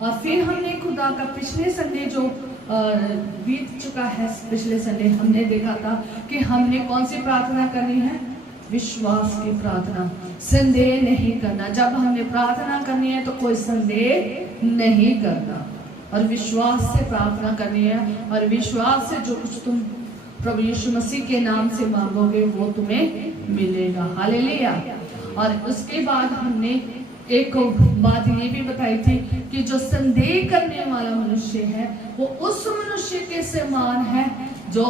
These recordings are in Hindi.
और फिर हमने खुदा का पिछले संडे जो बीत चुका है, पिछले संडे हमने देखा था कि हमने कौन सी प्रार्थना करनी है, विश्वास की प्रार्थना, संदेह नहीं करना। जब हमने प्रार्थना करनी है तो कोई संदेह नहीं करना और विश्वास से प्रार्थना करनी है। और विश्वास से जो कुछ तुम प्रभु यीशु मसीह के नाम से मांगोगे वो तुम्हें मिलेगा। हालेलुया। और उसके बाद हमने एक बात ये भी बताई थी कि जो संदेह करने वाला मनुष्य है वो उस मनुष्य के समान है जो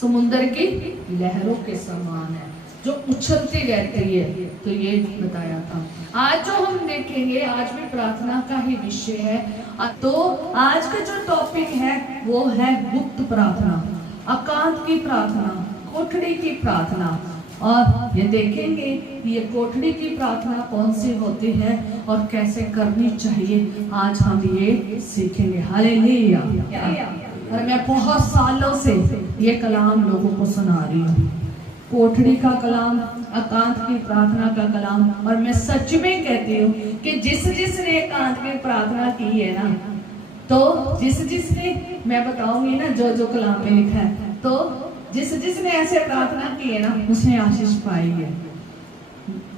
समुद्र की लहरों के समान है, जो उछलती रहती है। तो ये बताया था। आज जो हम देखेंगे, आज भी प्रार्थना का ही विषय है। तो आज का जो टॉपिक है वो है गुप्त प्रार्थना, एकांत की प्रार्थना, कोठड़ी की प्रार्थना। और ये देखेंगे कि ये कोठड़ी की प्रार्थना कौन सी होती है और कैसे करनी चाहिए, आज हम ये सीखेंगे। हालेलुया। और मैं बहुत सालों से ये कलाम लोगों को सुना रही हूँ, कोठड़ी का कलाम, एकांत की प्रार्थना का कलाम। और मैं सच में कहती हूँ कि जिसने एकांत की प्रार्थना की है ना, तो जिसने, मैं बताऊंगी ना जो कलाम में लिखा है, तो जिसने ऐसे प्रार्थना की है ना उसने आशीष पाई है।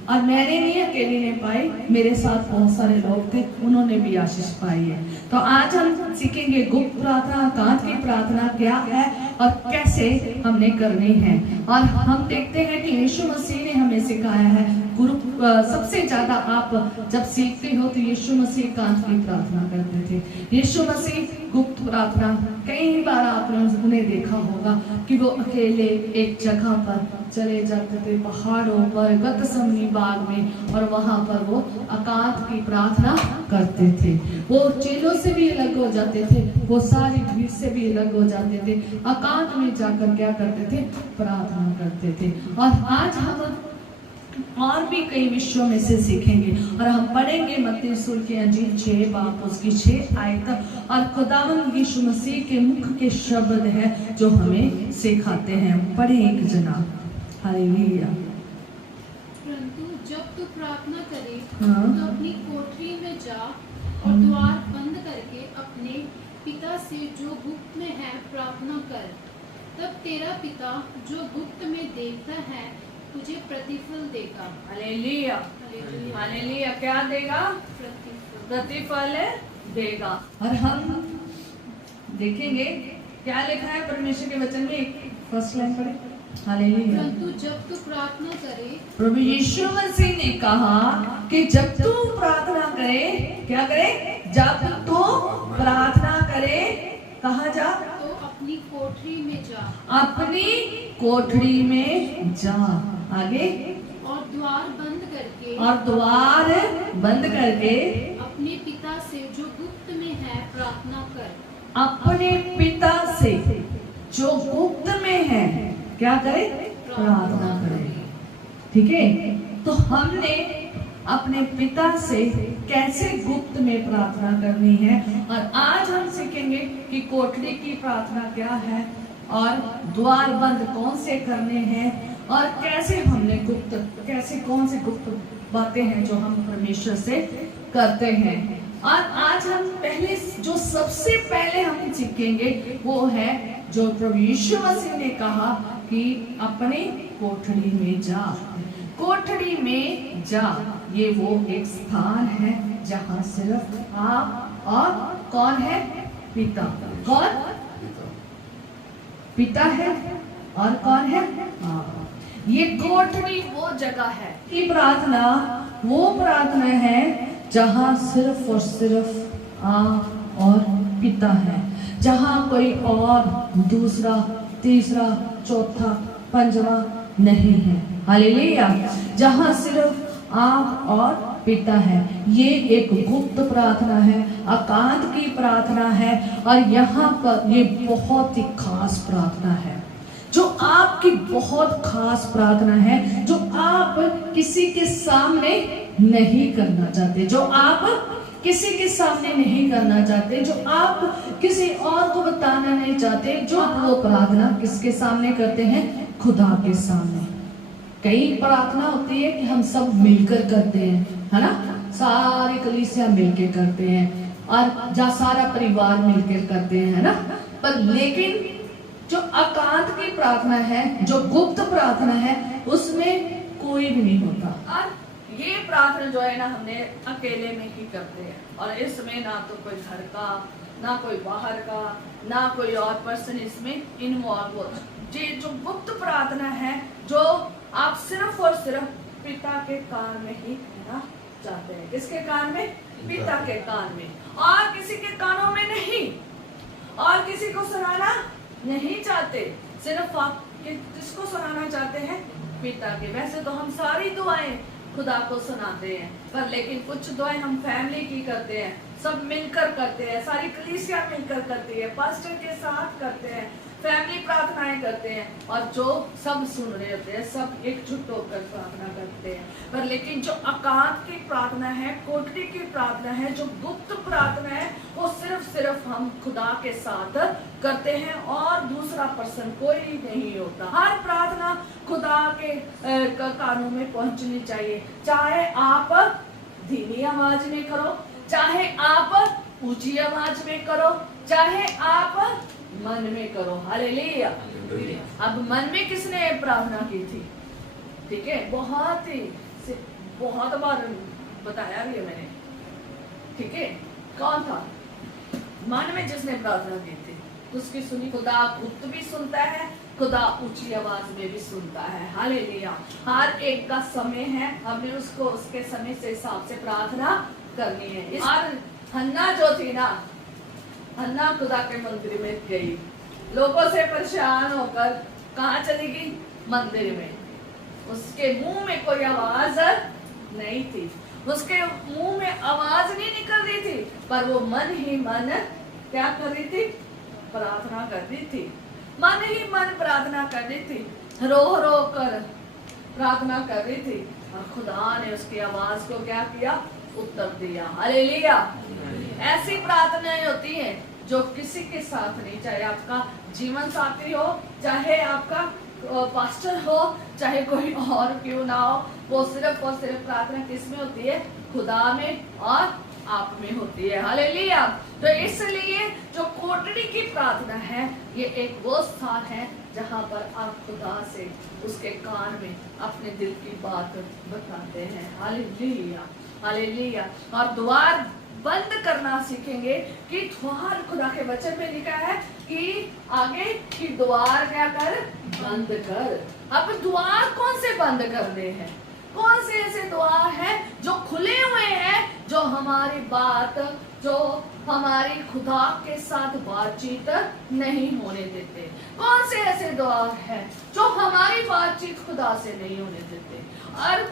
और मैंने नहीं अकेली ने पाई, मेरे साथ बहुत सारे लोग थे, उन्होंने भी आशीष पाई है। तो आज हम सीखेंगे गुप्त प्रार्थना, एकांत की प्रार्थना क्या है और कैसे हमने करनी है। और हम देखते हैं कि यीशु मसीह ने हमें सिखाया है। गुरु सबसे ज्यादा आप जब सीखते हो तो यीशु मसीह एकांत की प्रार्थना करते थे। यीशु मसीह गुप्त प्रार्थना, कई बार आपने उन्हें देखा होगा कि वो अकेले एक जगह पर चले जाते थे, पहाड़ों पर, गतसमनी बाग में, और वहां पर वो एकांत की प्रार्थना करते थे। वो चेलों से भी अलग हो जाते थे, वो सारी भीड़ से भी अलग हो जाते थे, एकांत में जाकर क्या करते थे, प्रार्थना करते थे। और आज हम और भी कई विषयों में से सीखेंगे और हम पढ़ेंगे मत्ती रसूल की अंजील 6 बाब उसकी 6 आयत। और खुदावंद यीशु मसीह के मुख के शब्द है जो हमें सिखाते हैं। पढ़े एक जना। हालेलुया। परंतु जब तू प्रार्थना करे हाँ। तो अपनी कोठरी में जा और द्वार बंद करके अपने पिता से जो गुप्त में है प्रार्थना कर। तब तेरा पिता जो गुप्त में देखता है तुझे प्रतिफल देगा। हालेलुया। हालेलुया। क्या देगा? प्रतिफल देगा। और हम देखेंगे क्या लिखा है परमेश्वर के वचन में। फर्स्ट लाइन पढ़े। हालेलुया। परंतु जब तू प्रार्थना करे, प्रभु यीशु मसीह ने कहा कि जब तू प्रार्थना करे, क्या करे? जब तू प्रार्थना करे, कहाँ जा? तो अपनी कोठरी में जा। अपनी कोठरी में जा। आगे? और द्वार बंद करके, और द्वार बंद करके अपने पिता से जो गुप्त में है प्रार्थना कर। अपने पिता से जो गुप्त में है क्या करे? प्रार्थना करे। ठीक है। तो हमने अपने पिता से कैसे गुप्त में प्रार्थना करनी है और आज हम सीखेंगे कि कोठरी की प्रार्थना क्या है और द्वार बंद कौन से करने हैं और कैसे हमने कैसे कौन से गुप्त बातें हैं जो हम परमेश्वर से करते हैं। और आज हम पहले जो सबसे पहले हम सीखेंगे वो है जो प्रभु यीशु मसीह ने कहा कि अपने कोठरी में जा। कोठरी में जा, ये वो एक स्थान है जहाँ सिर्फ आप और कौन है? पिता। कौन? पिता है और कौन है? आप। ये कोठरी वो जगह है कि प्रार्थना वो प्रार्थना है जहाँ सिर्फ और सिर्फ आप और पिता है, जहाँ कोई और दूसरा, तीसरा, चौथा, पंजवा नहीं है। हालेलुया। जहाँ सिर्फ आप और पिता है। ये एक गुप्त प्रार्थना है, एकांत की प्रार्थना है और यहाँ पर ये बहुत ही खास प्रार्थना है, जो आपकी बहुत खास प्रार्थना है, जो आप किसी के सामने नहीं करना चाहते, जो आप किसी के सामने नहीं करना चाहते, जो आप किसी और को बताना नहीं चाहते, जो वो प्रार्थना किसके सामने करते हैं? खुदा के सामने। कई प्रार्थना होती है कि हम सब मिलकर करते हैं, है ना? सारी कलीसिया मिलके करते हैं और जा सारा परिवार मिलकर करते हैं, है ना। पर लेकिन जो एकांत की प्रार्थना है, जो गुप्त प्रार्थना है, उसमें कोई भी नहीं होता। और ये प्रार्थना जो है ना, हमने अकेले में ही करते हैं और इसमें ना तो कोई घर का, ना कोई बाहर का, ना कोई और पर्सन इसमें इन्वॉल्व हो। ये जो गुप्त प्रार्थना है, जो आप सिर्फ और सिर्फ पिता के कान में ही कहना चाहते हैं। किसके कान में? पिता के कान में, और किसी के कानों में नहीं, और किसी को सुनाना नहीं चाहते। सिर्फ आप किसको सुनाना चाहते हैं? पिता के। वैसे तो हम सारी दुआएं खुदा को सुनाते हैं, पर लेकिन कुछ दुआएं हम फैमिली की करते हैं, सब मिलकर करते हैं, सारी कलीसिया मिलकर करती है, पास्टर के साथ करते हैं, फैमिली प्रार्थनाएं करते हैं, और जो सब सुन रहे होते हैं, सब एकजुट होकर प्रार्थना करते हैं। पर लेकिन जो एकांत की प्रार्थना है, कोठरी की प्रार्थना है, जो गुप्त प्रार्थना है, वो सिर्फ हम खुदा के साथ करते हैं और दूसरा पर्सन कोई नहीं होता। हर प्रार्थना खुदा के कानों में पहुंचनी चाहिए, चाहे आप धीमी आवाज में करो, चाहे आप ऊंची आवाज में करो, चाहे आप मन में करो। हालेलुया। अब मन में किसने प्रार्थना की थी? ठीक है, बहुत बार बताया भी है मैंने। ठीक है, कौन था मन में जिसने प्रार्थना की थी? उसकी सुनी। खुदा गुप्त भी सुनता है, खुदा ऊंची आवाज में भी सुनता है। हालेलुया। हर एक का समय है, हमने उसको उसके समय से हिसाब से प्रार्थना करनी है। और हन्ना जो थी ना, हन्ना खुदा के मंदिर में गई, लोगों से परेशान होकर कहाँ चली गई? मंदिर में। उसके मुंह में कोई आवाज नहीं थी, उसके मुंह में आवाज नहीं निकल रही थी, पर वो मन ही मन क्या कर रही थी? प्रार्थना कर रही थी। मन ही मन प्रार्थना कर रही थी, रो रो कर प्रार्थना कर रही थी, और खुदा ने उसकी आवाज को क्या किया? उत्तर दिया। हालेलुया। ऐसी प्रार्थनाएं होती हैं जो किसी के साथ नहीं, चाहे आपका जीवन साथी हो, चाहे आपका पास्टर हो, चाहे कोई और क्यों ना हो, वो सिर्फ और सिर्फ प्रार्थना किस में होती है? खुदा में और आप में होती है। हालेलुया। तो इसलिए जो कोठरी की प्रार्थना है, ये एक वो स्थान है जहाँ पर आप खुदा से उसके कान में अपने दिल की बात बताते हैं। हालेलुया। हालेलुया। और द्वार बंद करना सीखेंगे कि द्वार खुदा के वचन में लिखा है कि आगे कि द्वार क्या कर? बंद कर। अब द्वार कौन से बंद करने हैं? कौन से ऐसे द्वार हैं जो खुले हुए हैं, जो हमारी बात, जो हमारी खुदा के साथ बातचीत नहीं होने देते? कौन से ऐसे द्वार हैं जो हमारी बातचीत खुदा से नहीं होने देते? और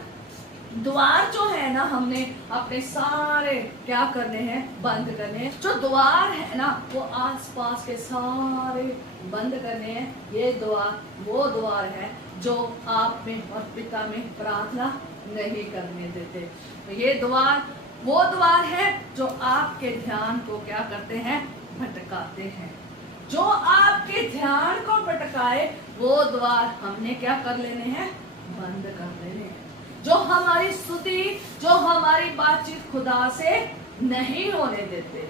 द्वार जो है ना, हमने अपने सारे क्या करने हैं? बंद करने हैं। जो द्वार है ना, वो आसपास के सारे बंद करने हैं। ये द्वार वो द्वार है जो आप में और पिता में प्रार्थना नहीं करने देते। तो ये द्वार वो द्वार है जो आपके ध्यान को क्या करते हैं? भटकाते हैं। जो आपके ध्यान को भटकाए, वो द्वार हमने क्या कर लेने हैं? बंद कर लेने हैं। जो हमारी स्तुति, जो हमारी बातचीत खुदा से नहीं होने देते,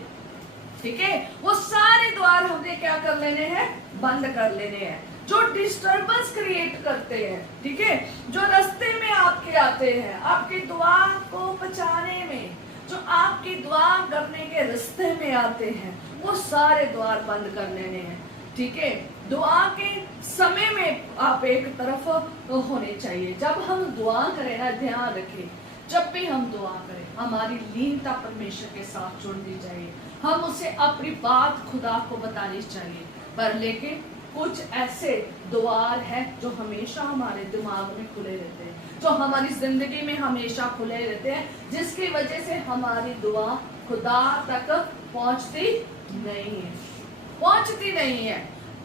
ठीक है, वो सारे द्वार हमने क्या कर लेने हैं? बंद कर लेने हैं। जो डिस्टर्बेंस क्रिएट करते हैं, ठीक है, जो रास्ते में आपके आते हैं, आपकी दुआ को बचाने में, जो आपकी दुआ करने के रास्ते में आते हैं, वो सारे द्वार बंद कर लेने हैं। ठीक है, दुआ के समय में आप एक तरफ होने चाहिए। जब हम दुआ करें ना, ध्यान रखें, जब भी हम दुआ करें, हमारी लीनता परमेश्वर के साथ जुड़नी चाहिए। हम उसे अपनी बात खुदा को बतानी चाहिए। पर लेकिन कुछ ऐसे द्वार हैं जो हमेशा हमारे दिमाग में खुले रहते हैं, जो हमारी जिंदगी में हमेशा खुले रहते हैं, जिसकी वजह से हमारी दुआ खुदा तक पहुंचती नहीं है।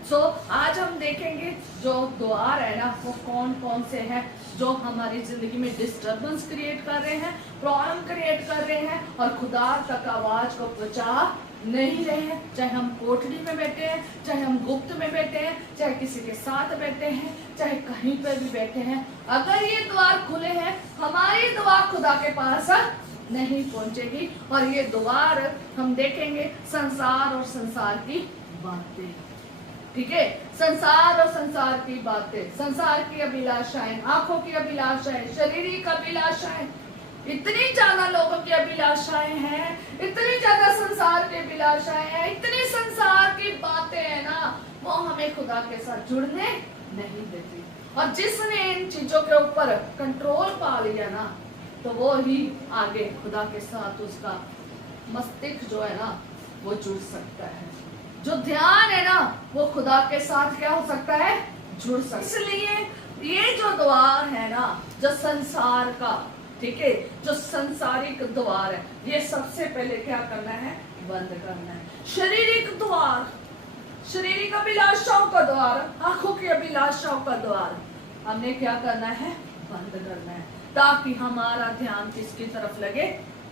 सो आज हम देखेंगे जो द्वार है ना, वो कौन कौन से हैं जो हमारी जिंदगी में डिस्टर्बेंस क्रिएट कर रहे हैं, प्रॉब्लम क्रिएट कर रहे हैं, और खुदा तक आवाज को पहुंचा नहीं रहे हैं। चाहे हम कोठरी में बैठे हैं, चाहे हम गुप्त में बैठे हैं, चाहे किसी के साथ बैठे हैं, चाहे कहीं पर भी बैठे हैं, अगर ये द्वार खुले हैं, हमारी दुआ खुदा के पास नहीं पहुंचेगी। और ये द्वार हम देखेंगे संसार और संसार की बातें, ठीक है, संसार और संसार की बातें, संसार की अभिलाषाएं, आंखों की अभिलाषाएं, शारीरिक अभिलाषाएं, इतनी ज्यादा लोगों की अभिलाषाएं हैं, इतनी ज्यादा संसार की अभिलाषाएं हैं, इतनी संसार की बातें हैं ना, वो हमें खुदा के साथ जुड़ने नहीं देती। और जिसने इन चीजों के ऊपर कंट्रोल पा लिया ना, तो वो ही आगे खुदा के साथ उसका मस्तिष्क जो है ना वो जुड़ सकता है। जो ध्यान है ना वो खुदा के साथ क्या हो सकता है, जुड़ सकता है। इसलिए ये जो द्वार है ना, जो संसार का, ठीक है, जो संसारिक द्वार है, ये सबसे पहले क्या करना है, बंद करना है। शारीरिक द्वार, शारीरिक अभिलाषाओं का द्वार, आंखों की अभिलाषाओं का द्वार हमने क्या करना है, बंद करना है, ताकि हमारा ध्यान किसकी तरफ लगे,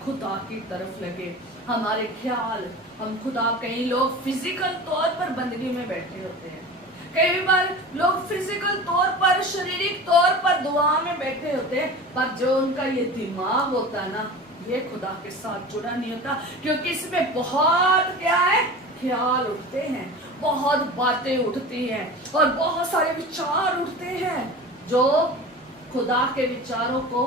खुदा की तरफ लगे। हमारे ख्याल, हम खुदा, कई लोग फिजिकल तौर पर बंदगी में बैठे होते हैं, कई बार लोग फिजिकल तौर पर, शारीरिक तौर पर दुआ में बैठे होते हैं, पर जो उनका ये दिमाग होता है ना, ये खुदा के साथ जुड़ा नहीं होता, क्योंकि इसमें बहुत क्या है, ख्याल उठते हैं, बहुत बातें उठती हैं और बहुत सारे विचार उठते हैं जो खुदा के विचारों को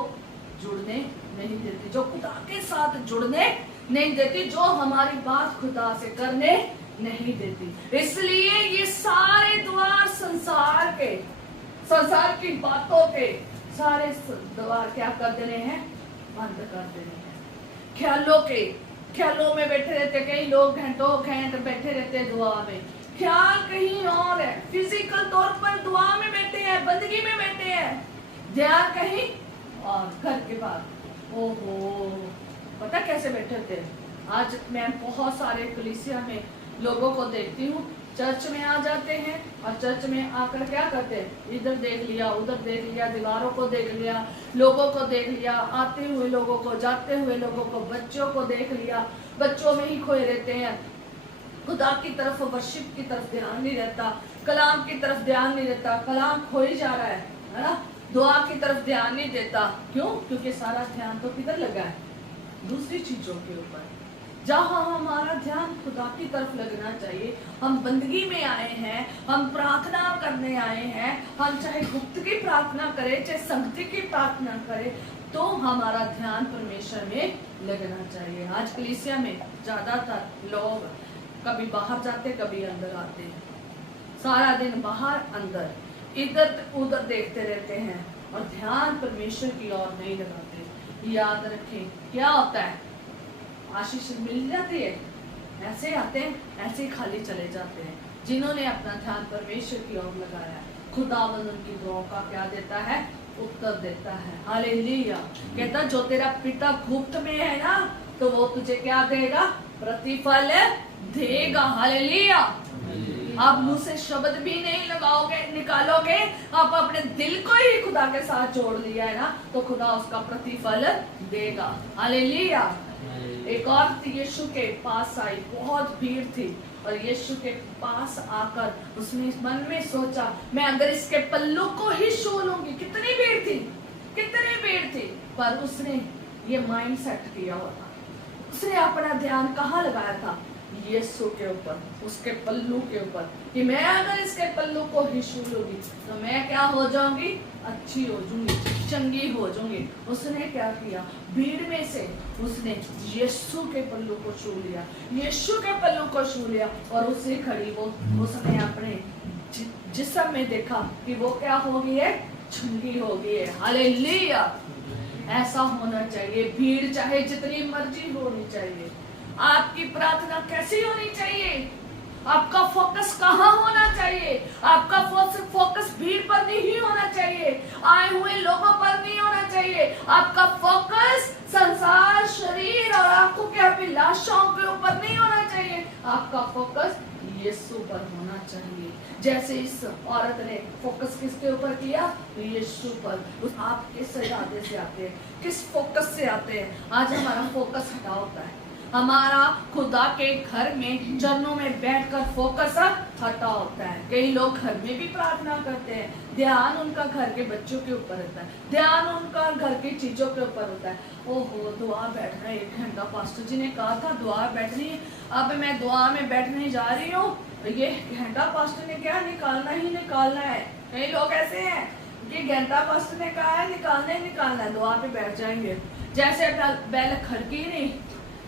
जुड़ने नहीं देती, जो खुदा के साथ जुड़ने नहीं देती, जो हमारी बात खुदा से करने नहीं देती। इसलिए ये सारे द्वार संसार के, संसार की बातों के सारे द्वार क्या कर देने हैं, बंद कर देने हैं। ख्यालों के, ख्यालों में बैठे रहते, कई लोग घंटों घंटे बैठे रहते हैं दुआ में, ख्याल कहीं और है, फिजिकल तौर पर दुआ में बैठे हैं, बंदगी में बैठे हैं, ध्यान कहीं और। घर के बाद ओहो, पता कैसे बैठे थे। आज मैं बहुत सारे कलीसिया में लोगों को देखती हूँ, चर्च में आ जाते हैं और चर्च में आकर क्या करते हैं, इधर देख लिया, उधर देख लिया, दीवारों को देख लिया, लोगों को देख लिया, आते हुए लोगों को, जाते हुए लोगों को, बच्चों को देख लिया, बच्चों में ही खोए रहते हैं। खुदा की तरफ, वर्शिप की तरफ ध्यान नहीं रहता, कलाम की तरफ ध्यान नहीं रहता, कलाम खो ही जा रहा है ना, दुआ की तरफ ध्यान नहीं देता। क्यों? क्योंकि सारा ध्यान तो किधर लगा है, दूसरी चीजों के ऊपर। जहाँ हमारा ध्यान खुदा की तरफ लगना चाहिए, हम बंदगी में आए हैं, हम प्रार्थना करने आए हैं, हम चाहे गुप्त की प्रार्थना करें, चाहे संगति की प्रार्थना करें, तो हमारा ध्यान परमेश्वर में लगना चाहिए। आज कलीसिया में ज्यादातर लोग कभी बाहर जाते, कभी अंदर आते हैं, सारा दिन बाहर अंदर, इधर उधर देखते रहते हैं और ध्यान परमेश्वर की ओर नहीं लगाते। याद रखें, क्या होता है, आशीष मिल जाती है, ऐसे आते हैं, ऐसे ही खाली चले जाते हैं। जिन्होंने अपना ध्यान परमेश्वर की ओर लगाया, खुदावंद उनकी दुआओं का क्या देता है, उत्तर देता है। हालेलुया। कहता जो तेरा पिता गुप्त में है ना, तो वो तुझे क्या देगा, प्रतिफल देगा। हालेलुया। आप मुंह से शब्द भी नहीं लगाओगे, निकालोगे, आप अपने दिल को ही खुदा के साथ जोड़ लिया है ना, तो खुदा उसका प्रतिफल देगा। हालेलुया। एक औरत यीशु के पास आई, बहुत भीड़ थी, और यीशु के पास आकर उसने मन में सोचा, मैं अगर इसके पल्लू को ही छू लूंगी। कितनी भीड़ थी, कितनी भीड़ थी, पर उसने ये माइंड सेट किया होता, उसने अपना ध्यान कहाँ लगाया था, यीशु के ऊपर, उसके पल्लू के ऊपर, कि मैं अगर इसके पल्लू को ही छू लूंगी तो मैं क्या हो जाऊंगी, अच्छी हो जाऊंगी, चंगी हो जाऊंगी। उसने क्या किया, भीड़ में से उसने यीशु के पल्लू को छू लिया, यीशु के पल्लू को छू लिया, और उससे खड़ी वो, उसने अपने जिस्म में देखा कि वो क्या हो गई है, चंगी हो गई है। हालेलुया। ऐसा होना चाहिए। भीड़ चाहे जितनी मर्जी होनी चाहिए। आपकी प्रार्थना कैसी होनी चाहिए, आपका फोकस कहाँ होना चाहिए, आपका फोकस भीड़ पर नहीं होना चाहिए, आए हुए लोगों पर नहीं होना चाहिए, आपका फोकस संसार, शरीर और आंखों के अभिलाषाओं के ऊपर नहीं होना चाहिए, आपका फोकस यीशु पर होना चाहिए। जैसे इस औरत ने फोकस किसके ऊपर किया, यीशु पर। आप किस इरादे से आते हैं, किस फोकस से आते हैं। आज हमारा फोकस हटा होता है, हमारा खुदा के घर में चरणों में बैठकर फोकस हटा होता है। कई लोग घर में भी प्रार्थना करते हैं, ध्यान उनका घर के बच्चों के ऊपर होता है, ध्यान उनका घर की चीजों के ऊपर होता है। ओहो, दुआ बैठना 1 घंटा पास्टर जी ने कहा था दुआ बैठनी है, अब मैं दुआ में बैठने जा रही हूँ, ये घंटा पास्टर ने क्या निकालना ही निकालना है। कई लोग ऐसे हैं कि घंटा पास्टर ने कहा है निकालना ही निकालना है, दुआ पे बैठ जाएंगे। जैसे बेल खड़की नहीं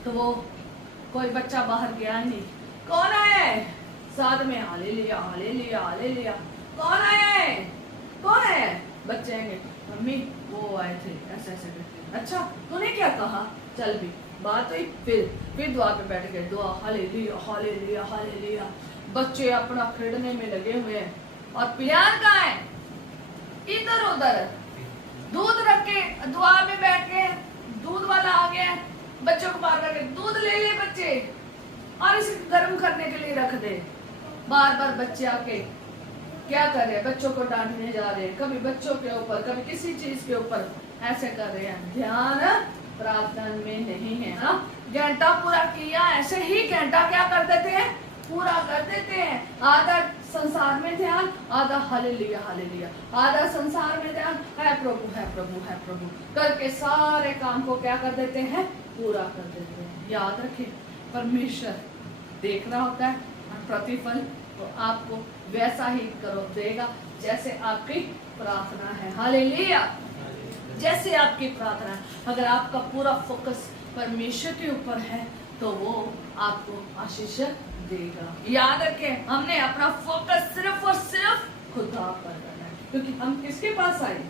तो वो कोई बच्चा बाहर गया नहीं, कौन आया है साथ में, हालेलुया हालेलुया हालेलुया, कौन आया है, कौन आया है, बच्चे आएंगे, मम्मी वो आए थे ऐसे ऐसे करके, अच्छा तूने क्या कहा, चल भी बात हुई, फिर दुआ पे बैठ गए, दुआ हालेलुया हालेलुया हालेलुया। बच्चे अपना खेलने में लगे हुए हैं और प्यार कहाँ है, इधर उधर, दूध रख के दुआ में बैठ के, दूध वाला आ गया, बच्चों को बार बार दूध ले ले बच्चे और इसे गर्म करने के लिए रख दे। बार बार बच्चे आके क्या कर रहे हैं, बच्चों को डांटने जा रहे हैं, कभी बच्चों के ऊपर कभी किसी चीज के ऊपर ऐसे कर रहे हैं। ध्यान प्रार्थना में नहीं है ना। घंटा पूरा किया, ऐसे ही घंटा क्या कर देते हैं, पूरा कर देते हैं। आधा संसार में ध्यान, आधा हालेलुया हालेलुया, आधा संसार में ध्यान, है प्रभु है प्रभु है प्रभु करके सारे काम को क्या कर देते हैं, पूरा कर देते हैं। याद रखें, परमेश्वर देख रहा होता है और प्रतिफल तो आपको वैसा ही करो देगा जैसे आपकी प्रार्थना है। हालेलुया, जैसे आपकी प्रार्थना है। अगर आपका पूरा फोकस परमेश्वर के ऊपर है तो वो आपको आशीष देगा। याद रखें, हमने अपना फोकस सिर्फ और सिर्फ खुदा पर करना है, क्योंकि हम किसके पास आए,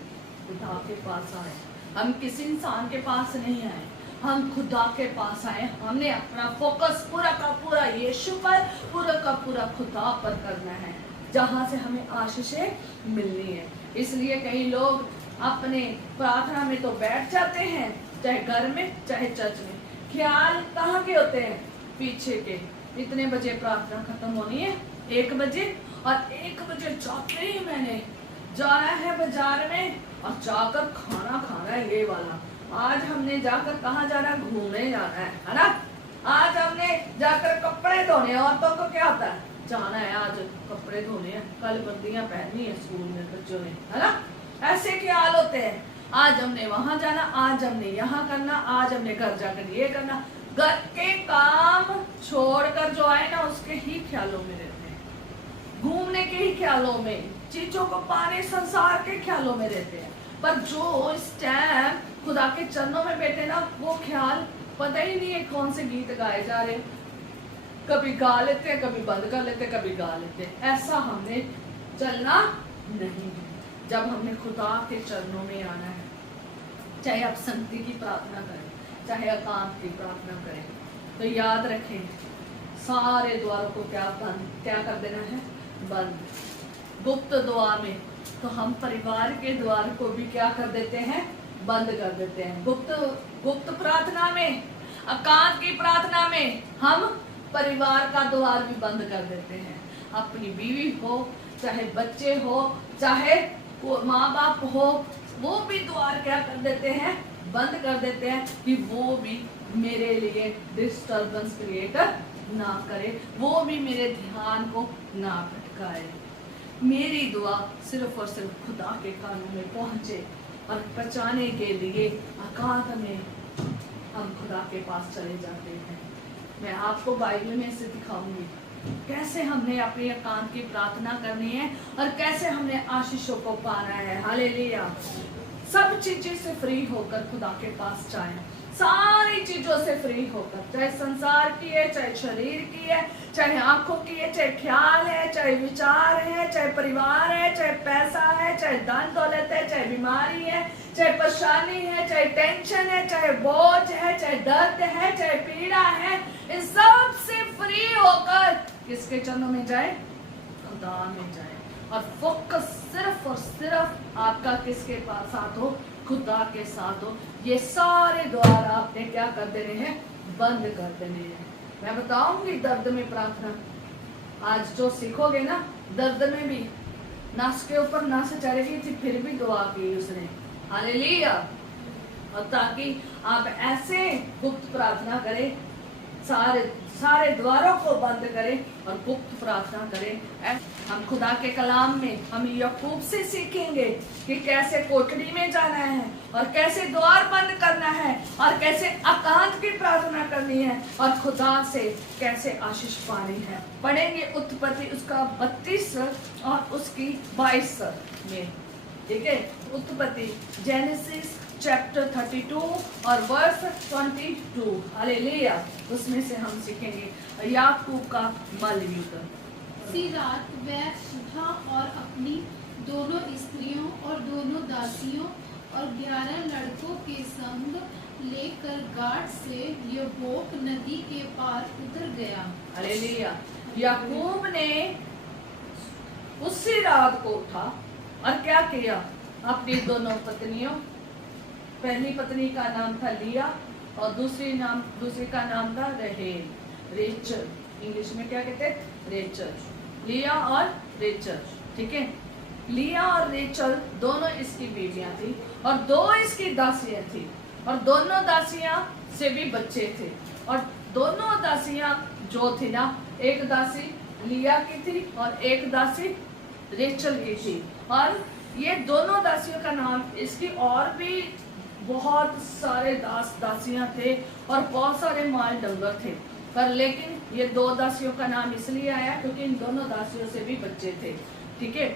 खुदा के पास आए। हम किसी इंसान के पास नहीं आए, हम खुदा के पास आए। हमने अपना फोकस पूरा का पूरा यीशु पर, पूरा का पूरा खुदा पर करना है, जहां से हमें आशीषें मिलनी है। इसलिए कई लोग अपने प्रार्थना में तो बैठ जाते हैं, चाहे घर में चाहे चर्च में, ख्याल कहाँ के होते हैं, पीछे के। इतने बजे प्रार्थना खत्म होनी है, 1 बजे, और 1 बजे जाते ही मैंने जाना है बाजार में और जाकर खाना खाना है ये वाला। आज हमने जाकर कहाँ जाना, घूमने जाना है ना। आज हमने जाकर कपड़े धोने, औरतों को क्या होता है, जाना है आज कपड़े धोने हैं, कल वर्दियां पहननी है स्कूल में बच्चों ने, है ना। ऐसे ख्याल होते हैं, आज हमने वहां जाना, आज हमने यहाँ करना, आज हमने घर जाकर ये करना। घर के काम छोड़कर जो आए ना उसके ही ख्यालों में रहते हैं, घूमने के ही ख्यालों में, चीजों को पाने संसार के ख्यालों में रहते हैं। पर जो इस टाइम खुदा के चरणों में बैठे ना, वो ख्याल पता ही नहीं है कौन से गीत गाए जा रहे, कभी गा लेते हैं, कभी बंद कर लेते, कभी गा लेते। ऐसा हमने चलना नहीं है। जब हमने खुदा के चरणों में आना है, चाहे आप संगति की प्रार्थना करें, चाहे एकांत की प्रार्थना करें, तो याद रखें सारे द्वारों को क्या कर देना है, बंद। गुप्त दुआ में तो हम परिवार के द्वार को भी क्या कर देते हैं, बंद कर देते हैं। गुप्त प्रार्थना में, एकांत की प्रार्थना में हम परिवार का द्वार भी बंद कर देते हैं। अपनी बीवी हो, चाहे बच्चे हो, चाहे माँ बाप हो, वो भी द्वार क्या कर देते हैं, बंद कर देते हैं कि वो भी मेरे लिए डिस्टर्बेंस क्रिएट ना करे, वो भी मेरे ध्यान को ना भटकाए। मेरी दुआ सिर्फ और सिर्फ खुदा के कानों में पहुंचे और बचाने के लिए एकांत में हम खुदा के पास चले जाते हैं। मैं आपको बाइबल में से दिखाऊंगी कैसे हमने अपनी एकांत की प्रार्थना करनी है और कैसे हमने आशीषों को पाना है। हालेलुया। सब चीजें से फ्री होकर खुदा के पास जाएं, सारी चीजों से फ्री होकर, चाहे संसार की है, चाहे शरीर की है, चाहे आंखों की है, चाहे ख्याल है, चाहे विचार है, चाहे परिवार है, चाहे पैसा है, चाहे धन दौलत है, चाहे बीमारी है, चाहे परेशानी है, चाहे टेंशन है, चाहे बोझ है, चाहे दर्द है, चाहे पीड़ा है, इन सब से फ्री होकर किसके चरणों में जाए, खुदा में जाए। और फोकस सिर्फ और सिर्फ आपका किसके पास साथ हो, खुदा के साथ हो। ये सारे द्वार आपने क्या कर देने हैं, बंद कर देने हैं। मैं बताऊंगी दर्द में प्रार्थना, आज जो सीखोगे ना, दर्द में भी नस के ऊपर नस चढ़ गई थी, फिर भी दुआ की उसने, हालेलुया। और ताकि आप ऐसे गुप्त प्रार्थना करें सारे सारे द्वारों को बंद करें और गुप्त प्रार्थना करें। हम खुदा के कलाम में हम याकूब से सीखेंगे कि कैसे कोठरी में जाना है और कैसे द्वार बंद करना है और कैसे एकांत की प्रार्थना करनी है और खुदा से कैसे आशीष पानी है। पढ़ेंगे उत्पत्ति उसका 32 और उसकी 22 में, ठीक है। उत्पत्ति जेनेसिस चैप्टर 32 और वर्स 22, हालेलुया। उसमें से हम सीखेंगे याकूब का मल युद्ध। उसी रात वह उठा और अपनी दोनों स्त्रियों और दोनों दासियों और 11 लड़कों के संग लेकर गाट से यब्बोक नदी के पार उतर गया। हालेलुया। याकूब ने उसी रात को उठा और क्या किया, अपनी दोनों पत्नियों, पहली पत्नी का नाम था लिया और दूसरी का नाम था रेचल। इंग्लिश में क्या कहते हैं, रेचल। लिया और रेचल, ठीक है। लिया और रेचल दोनों इसकी बीवियां थी और 2 इसकी दासियां थी और दोनों दासियां से भी बच्चे थे और दोनों दासियां जो थी ना, एक दासी लिया की थी और एक दासी रेचल की थी। और ये दोनों दासियों का नाम, इसकी और भी बहुत सारे दासियां थे और बहुत सारे माल डंगर थे, पर लेकिन ये 2 दासियों का नाम इसलिए आया क्योंकि इन दोनों दासियों से भी बच्चे थे, ठीक है।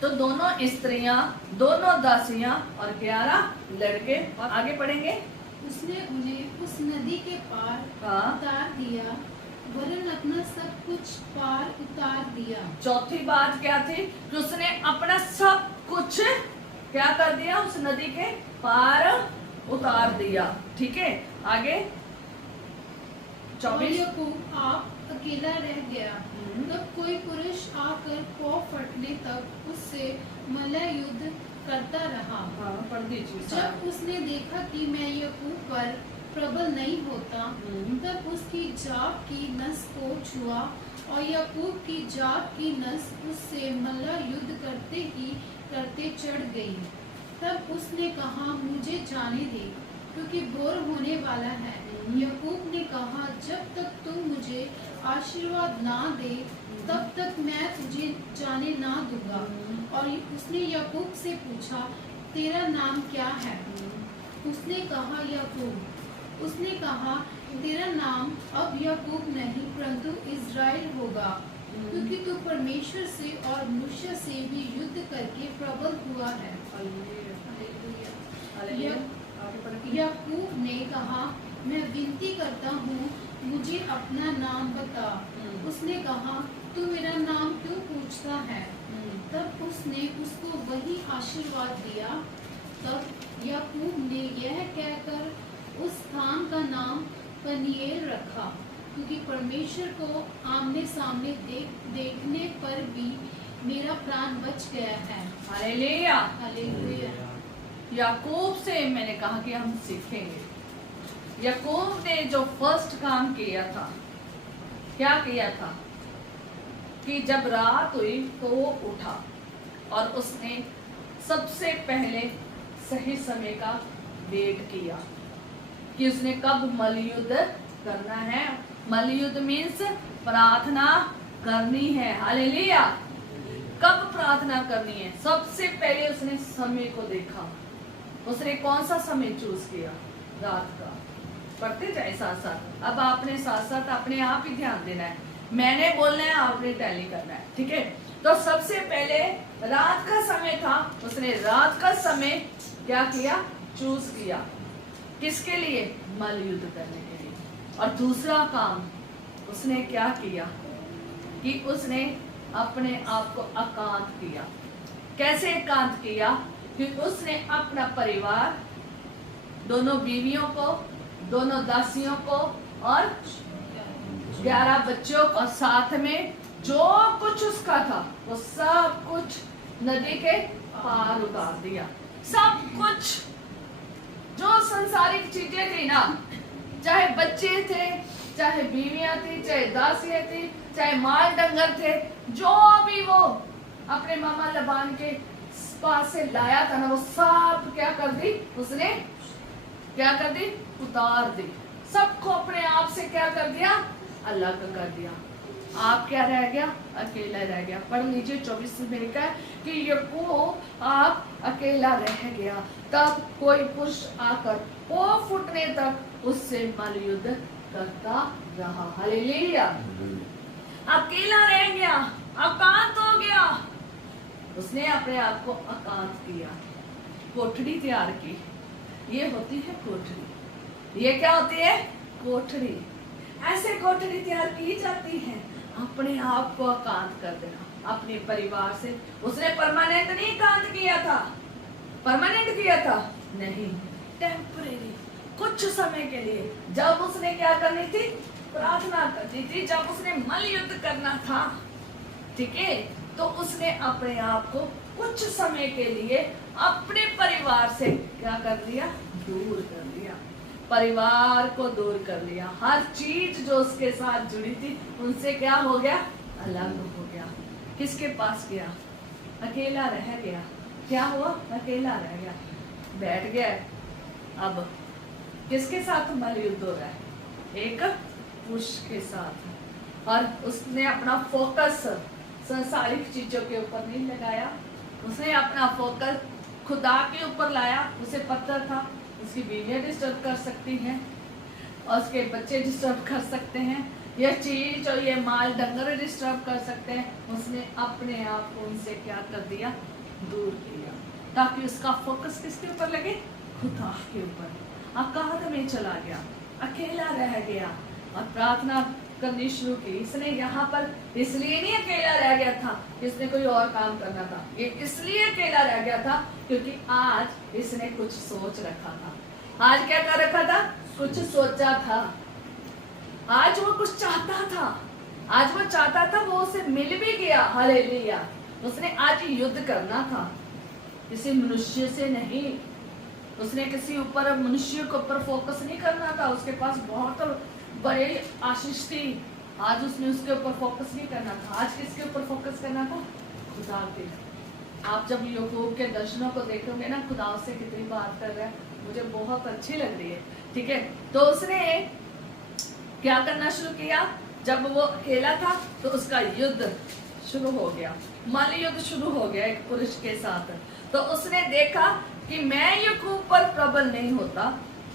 तो दोनों स्त्रियां, दोनों दासियां और 11 लड़के। और आगे पढ़ेंगे। उसने उन्हें उस नदी के पार हाँ। उतार दिया, वरन अपना सब कुछ पार उतार दिया। चौथी बात क्या थी कि उसने अपना सब कुछ क्या कर दिया, उस नदी के पार उतार दिया, ठीक है। आगे 24। याकूब आप अकेला रह गया। तब कोई पुरुष आकर पौ फटने तक उससे मल्ल युद्ध करता रहा। हाँ, पढ़ दीजिए। जब उसने देखा कि मैं याकूब पर प्रबल नहीं होता, तब उसकी जाप की नस को छुआ और याकूब की जाप की नस उससे मल्ल युद्ध करते चढ़ गई। तब उसने कहा, मुझे जाने दे, क्योंकि भोर होने वाला है। याकूब ने कहा, जब तक तुम मुझे आशीर्वाद ना दे तब तक मैं तुझे जाने ना दूंगा। और उसने याकूब से पूछा, तेरा नाम क्या है? उसने कहा, याकूब। उसने कहा, तेरा नाम अब याकूब नहीं परंतु इज़राइल होगा, क्योंकि तू परमेश्वर से और मनुष्य से भी युद्ध करके प्रबल हुआ है। याकूब ने कहा, मैं विनती करता हूँ, मुझे अपना नाम बता। उसने कहा, तू मेरा नाम क्यों पूछता है? तब उसने उसको वही आशीर्वाद दिया। तब याकूब ने यह कहकर उस स्थान का नाम पनीएल रखा, क्योंकि परमेश्वर को आमने सामने देखने पर भी मेरा प्राण बच गया है। हालेलुया। हालेलुया। याकूब से मैंने कहा कि हम सीखेंगे। याकूब ने जो फर्स्ट काम किया था, क्या किया था कि जब रात हुई तो वो उठा और उसने सबसे पहले सही समय का वेट किया कि उसने कब मलयुद्ध करना है। मलयुद्ध मीन्स प्रार्थना करनी है। हालेलुया। कब प्रार्थना करनी है? सबसे पहले उसने समय को देखा। उसने कौन सा समय चूज किया? रात का। पढ़ते जाए साथ साथ। अब आपने साथ साथ अपने आप ही ध्यान देना है। मैंने बोलना है, आपने टैली करना है, ठीक है। तो सबसे पहले रात का समय था, उसने रात का समय क्या किया? चूज किया। किसके लिए? मल युद्ध करने के लिए। और दूसरा काम उसने क्या किया कि उसने अपने आप को एकांत किया। कैसे एकांत किया? कि उसने अपना परिवार, दोनों बीवियों को, दोनों दासियों को और 11 बच्चों को, साथ में जो कुछ उसका था वो सब कुछ नदी के पार उतार दिया। सब कुछ जो संसारिक चीजें थी ना, चाहे बच्चे थे, चाहे बीवियां थी, चाहे दासियां थी, चाहे माल डंगर थे, जो भी वो अपने मामा लबान के पास से लाया था ना, वो सब क्या कर दी? उसने क्या कर दी? उतार दी। सबको अपने आप से क्या कर दिया, अलग कर दिया। आप क्या रह गया, अकेला रह गया। पढ़ लीजिए 24 में लिखा है कि याकूब आप अकेला रह गया, तब कोई पुरुष आकर वो फुटने तक उससे मल युद्ध करता रहा। हालेलुया। अकेला रह गया, एकांत हो गया, उसने अपने आप को एकांत किया, कोठरी तैयार की। ये होती है कोठरी। ये क्या होती है, कोठरी। ऐसे कोठरी तैयार की जाती है, अपने आप को एकांत कर देना अपने परिवार से। उसने परमानेंट नहीं एकांत किया था, परमानेंट किया था नहीं, टेम्परेरी, कुछ समय के लिए। जब उसने क्या करनी थी, प्रार्थना करनी थी, जब उसने मल युद्ध करना था, ठीक है, तो उसने अपने आप को कुछ समय के लिए अपने परिवार से क्या कर लिया, दूर कर लिया। परिवार को दूर कर लिया, हर चीज जो उसके साथ जुड़ी थी उनसे क्या हो गया, अलग हो गया। किसके पास गया, अकेला रह गया। क्या हुआ, अकेला रह गया, बैठ गया। अब किसके साथ मल युद्ध हो रहा है, एक पुरुष के साथ। और उसने अपना फोकस संसारिक चीजों के ऊपर नहीं लगाया, उसने अपना फोकस खुदा के ऊपर लाया। उसे पता था उसकी बीवियां डिस्टर्ब कर सकती हैं और उसके बच्चे डिस्टर्ब कर सकते हैं, यह चीज और ये माल डंगर डिस्टर्ब कर सकते हैं। उसने अपने आप को उनसे क्या कर दिया, दूर किया, ताकि उसका फोकस किसके ऊपर लगे, खुदा के ऊपर। एकांत में चला गया, अकेला रह गया और प्रार्थना करनी शुरू की। इसने यहाँ पर इसलिए नहीं अकेला रह गया था, इसने कोई और काम करना था। ये इसलिए अकेला रह गया था क्योंकि आज इसने कुछ सोच रखा था। आज क्या कर रखा था, कुछ सोचा था। आज वो कुछ चाहता था, आज वो चाहता था, वो उसे मिल भी गया। हालेलुया। उसने आज युद्ध करना था, किसी मनुष्य से नहीं। उसने किसी ऊपर मनुष्य के ऊपर फोकस नहीं करना था। उसके पास बहुत बड़ी आशीष थी, आज उसने उसके ऊपर फोकस नहीं करना था। आज किसके ऊपर फोकस करना था, खुदा के। आप जब याकूब के दर्शनों को देखोगे ना, खुदा उससे कितनी बात कर रहा है, मुझे बहुत अच्छी लग रही है, ठीक है। तो उसने क्या करना शुरू किया, जब वो अकेला था तो उसका युद्ध शुरू हो गया, मल युद्ध शुरू हो गया एक पुरुष के साथ। तो उसने देखा कि मैं याकूब पर प्रबल नहीं होता,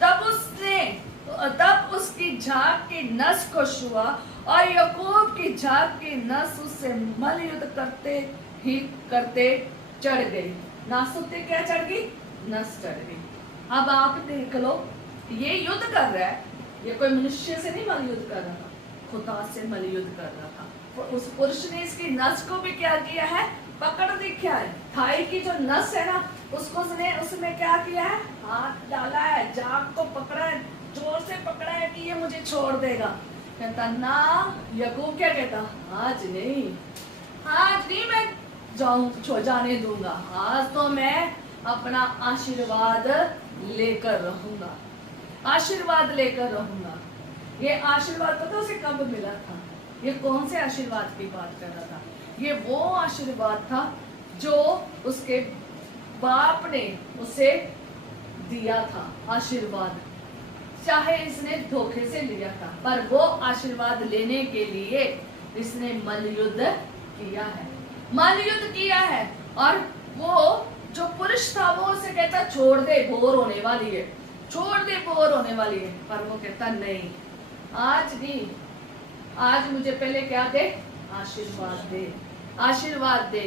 तब उसकी झाग की नस को छुआ और याकूब की झाग की नस उससे मल युद्ध करते ही करते चढ़ गई। नासुते क्या चढ़ गई, नस चढ़ गई। अब आप देख लो, ये युद्ध कर रहा है, ये कोई मनुष्य से नहीं मल युद्ध कर रहा था, खुदा से मल युद्ध कर रहा था। उस पुरुष ने इसकी नस को भी क्या किया है, पकड़ दिया है। थाई की जो नस है ना, उसको उसने क्या किया है, हाथ डाला है, जाग को पकड़ा है, जोर से पकड़ा है कि ये मुझे छोड़ देगा। कहता ना, याकूब क्या कहता, आज नहीं मैं जाने दूंगा, आज तो मैं अपना आशीर्वाद लेकर रहूंगा, आशीर्वाद लेकर रहूंगा। ये आशीर्वाद पता उसे कब मिला था, ये कौन से आशीर्वाद की बात कर रहा था, ये वो आशीर्वाद था जो उसके बाप ने उसे दिया था। आशीर्वाद चाहे इसने धोखे से लिया था, पर वो आशीर्वाद लेने के लिए इसने मल युद्ध किया है, मल युद्ध किया है। और वो जो पुरुष था वो उसे कहता छोड़ दे, बोर होने वाली है, छोड़ दे, बोर होने वाली है। पर वो कहता नहीं, आज नहीं, आज मुझे पहले क्या दे, आशीर्वाद दे, आशीर्वाद दे।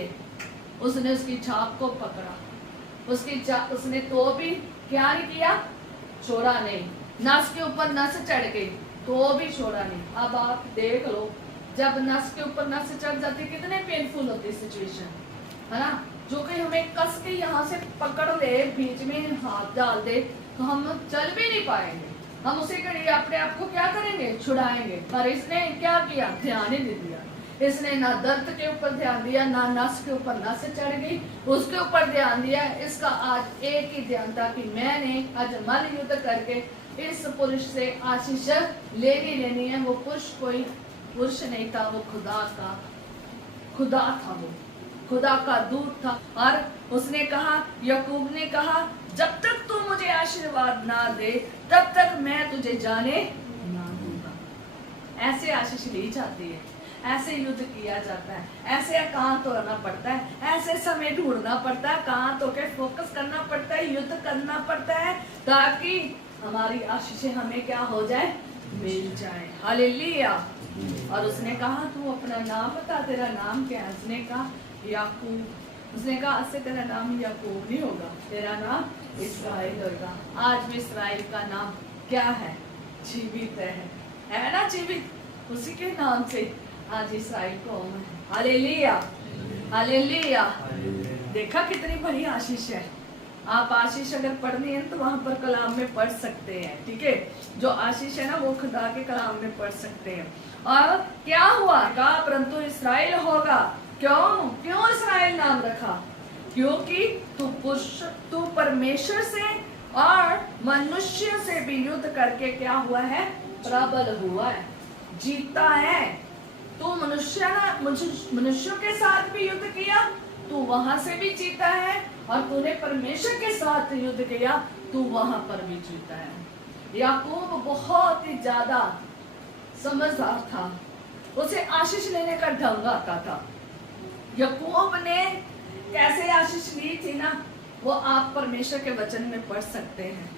उसने उसकी छाप को पकड़ा, उसने तो भी क्या नहीं किया, छोड़ा नहीं। नस के ऊपर नस चढ़ गई तो भी छोड़ा नहीं। अब आप देख लो, जब नस के ऊपर नस चढ़ जाती कितने पेनफुल होती सिचुएशन है ना। जो कि हमें कस के यहाँ से पकड़ ले, बीच में हाथ डाल दे, तो हम चल भी नहीं पाएंगे, हम उसे करेंगे अपने आप को क्या करेंगे, छुड़ाएंगे। पर इसने क्या किया, ध्यान ही नहीं दिया। इसने ना दर्द के ऊपर ध्यान दिया, ना नस के ऊपर नस चढ़ गई उसके ऊपर ध्यान दिया। इसका आज एक ही ध्यान था कि मैंने आज मल युद्ध करके इस पुरुष से आशीष लेनी है। वो पुरुष कोई पुरुष नहीं था, वो खुदा था, वो खुदा का दूत था। और उसने कहा, याकूब ने कहा, जब तक तू मुझे आशीर्वाद ना दे तब तक मैं तुझे जाने ऐसे आशीष ली जाती है, ऐसे युद्ध किया जाता है, ऐसे एकांत होना पड़ता है, ऐसे समय ढूंढना पड़ता है, एकांत होकर फोकस करना पड़ता है, युद्ध करना पड़ता है, ताकि हमारी आशीषें हमें क्या हो जाए, मिल जाए। हालेलुया। और उसने कहा तू अपना नाम बता, तेरा नाम क्या है? उसने कहा याकूब। उसने कहा आज से तेरा नाम याकूब नहीं होगा, तेरा नाम इस्राएल होगा। आज भी इस्राएल का नाम क्या है? जीवित है ना, जीवित, उसी के नाम से आज इस्राएल कौम है। Hallelujah, hallelujah. देखा कितनी बड़ी आशीष है। आप आशीष अगर पढ़नी है तो वहां पर कलाम में पढ़ सकते हैं, ठीक है। जो आशीष है ना वो खुदा के कलाम में पढ़ सकते हैं। और क्या हुआ? कहा परंतु इस्राएल होगा। क्यों? क्यों इस्राएल नाम रखा? क्योंकि तू परमेश्वर से और मनुष्य से भी युद्ध करके क्या हुआ है? प्रबल हुआ है, जीता है। तू मनुष्यों के साथ भी युद्ध किया, तू वहां से भी जीता है, और तूने परमेश्वर के साथ युद्ध किया, तू वहां पर भी जीता है। याकूब बहुत ही ज्यादा समझदार था, उसे आशीष लेने का ढंग आता था। याकूब ने कैसे आशीष ली थी ना, वो आप परमेश्वर के वचन में पढ़ सकते हैं।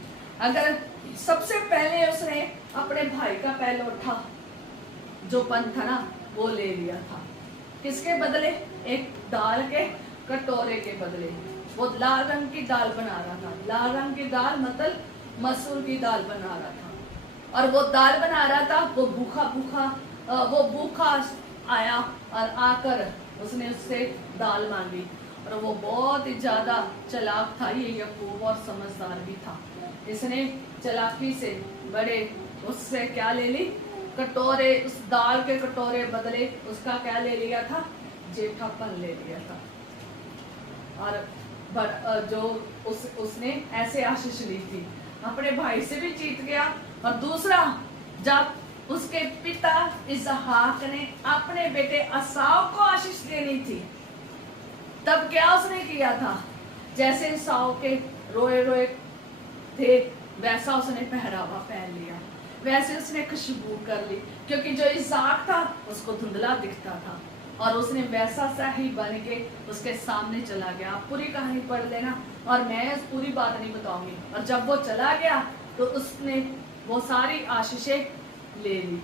अगर सबसे पहले उसने अपने भाई का पहलौठा जो पन था ना वो ले लिया था। किसके बदले? एक दाल के कटोरे के बदले। वो लाल रंग की दाल बना रहा था। लाल रंग की दाल मतलब मसूर की दाल बना रहा था। और वो दाल बना रहा था, वो भूखा आया और आकर उसने उससे दाल मांगी। और वो बहुत ही ज्यादा चालाक था ये याकूब, और समझदार भी था। इसने चालाकी से बड़े उससे क्या ले ली? कटोरे, उस दाल के कटोरे बदले उसका क्या ले लिया था? जेठापन ले लिया था। और जो उसने ऐसे आशीष ली थी, अपने भाई से भी जीत गया। और दूसरा, जब उसके पिता इसहाक ने अपने बेटे एसाव को आशीष देनी थी, तब क्या उसने किया था? जैसे एसाव के रोए रोए थे वैसा उसने पहरावा पहन लिया, वैसे उसने खुशबू कर ली, क्योंकि जो इसहाक था उसको धुंधला दिखता था, और उसने वैसा सा ही बन के उसके सामने चला गया। आप पूरी कहानी पढ़ लेना, और मैं पूरी बात नहीं बताऊंगी। और जब वो चला गया तो उसने वो सारी आशीषें ले ली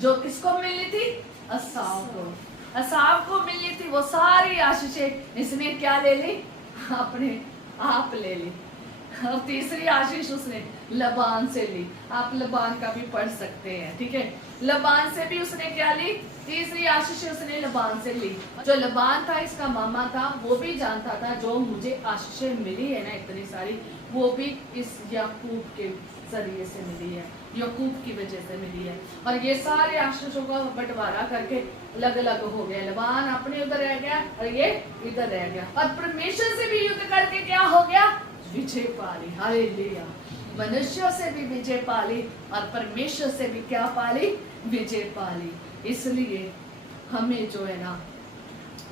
जो किसको मिलनी थी? एसाव को। एसाव को मिलनी थी वो सारी आशीषें, इसने क्या ले ली? अपने आप ले ली। और तीसरी आशीष उसने लबान से ली। आप लबान का भी पढ़ सकते हैं, ठीक है। लबान से भी उसने क्या ली? तीसरी आशीष उसने लबान से ली। जो लबान था इसका मामा था, वो भी जानता था जो मुझे आशीषें मिली है ना इतनी सारी, वो भी इस याकूब के जरिए से मिली है, याकूब की वजह से मिली है। और ये सारे आशीषों का बंटवारा करके अलग अलग हो गया। लबान अपने उधर रह गया और ये इधर रह गया। और परमेश्वर से भी युद्ध करके क्या हो गया? विजय पाली। हालेलुया। मनुष्यों से भी विजय पाली और परमेश्वर से भी क्या पाली? विजय पाली। इसलिए हमें जो है ना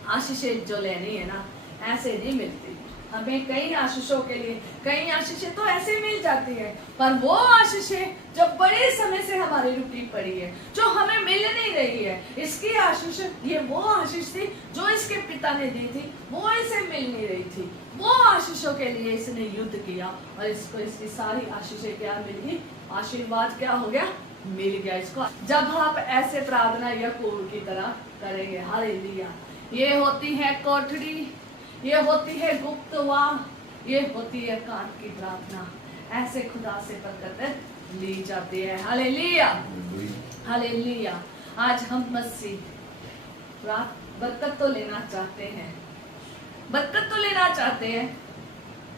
आशीषें जो लेनी है ना, ऐसे नहीं मिलती। हमें कई आशीषों के लिए कई आशीषें तो ऐसे मिल जाती है, पर वो आशीषें जो बड़े समय से हमारी रुकी पड़ी है, जो हमें मिल नहीं रही है, इसकी आशीष, ये वो आशीष थी जो इसके पिता ने दी थी, वो इसे मिल नहीं रही थी। वो आशीषों के लिए इसने युद्ध किया और इसको इसकी सारी आशीषें क्या मिल गई? आशीर्वाद क्या हो गया? मिल गया इसको। जब आप ऐसे प्रार्थना याकूब की तरह करेंगे, हालेलुया। ये होती है कोठड़ी, ये होती है गुप्त वाह, ये होती है कांत की प्रार्थना। ऐसे खुदा से बरकत ली जाती है। Hallelujah, hallelujah. आज हम मसीह बरकत तो लेना चाहते हैं, बरकत तो लेना चाहते हैं,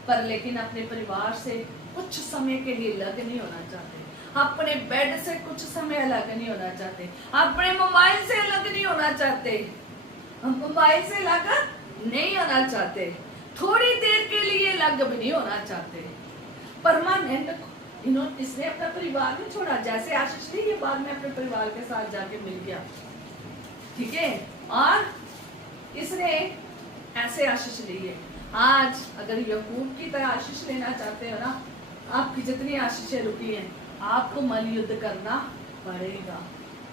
पर लेकिन अपने परिवार से कुछ समय के लिए अलग नहीं होना चाहते, अपने बेड से कुछ समय अलग नहीं होना चाहते, अपने मोबाइल से अलग नहीं होना चाहते, हम मोबाइल से अलग नहीं होना चाहते, थोड़ी देर के लिए अलग भी नहीं होना चाहते, परमानेंट। इसने अपना परिवार नहीं छोड़ा, जैसे आशीष ली, ये बाद में अपने परिवार के साथ जाके मिल गया, ठीक है। और इसने ऐसे आशीष ली है। आज अगर याकूब की तरह आशीष लेना चाहते हो ना, आपकी जितनी आशीषें रुकी हैं, आपको मल युद्ध करना पड़ेगा।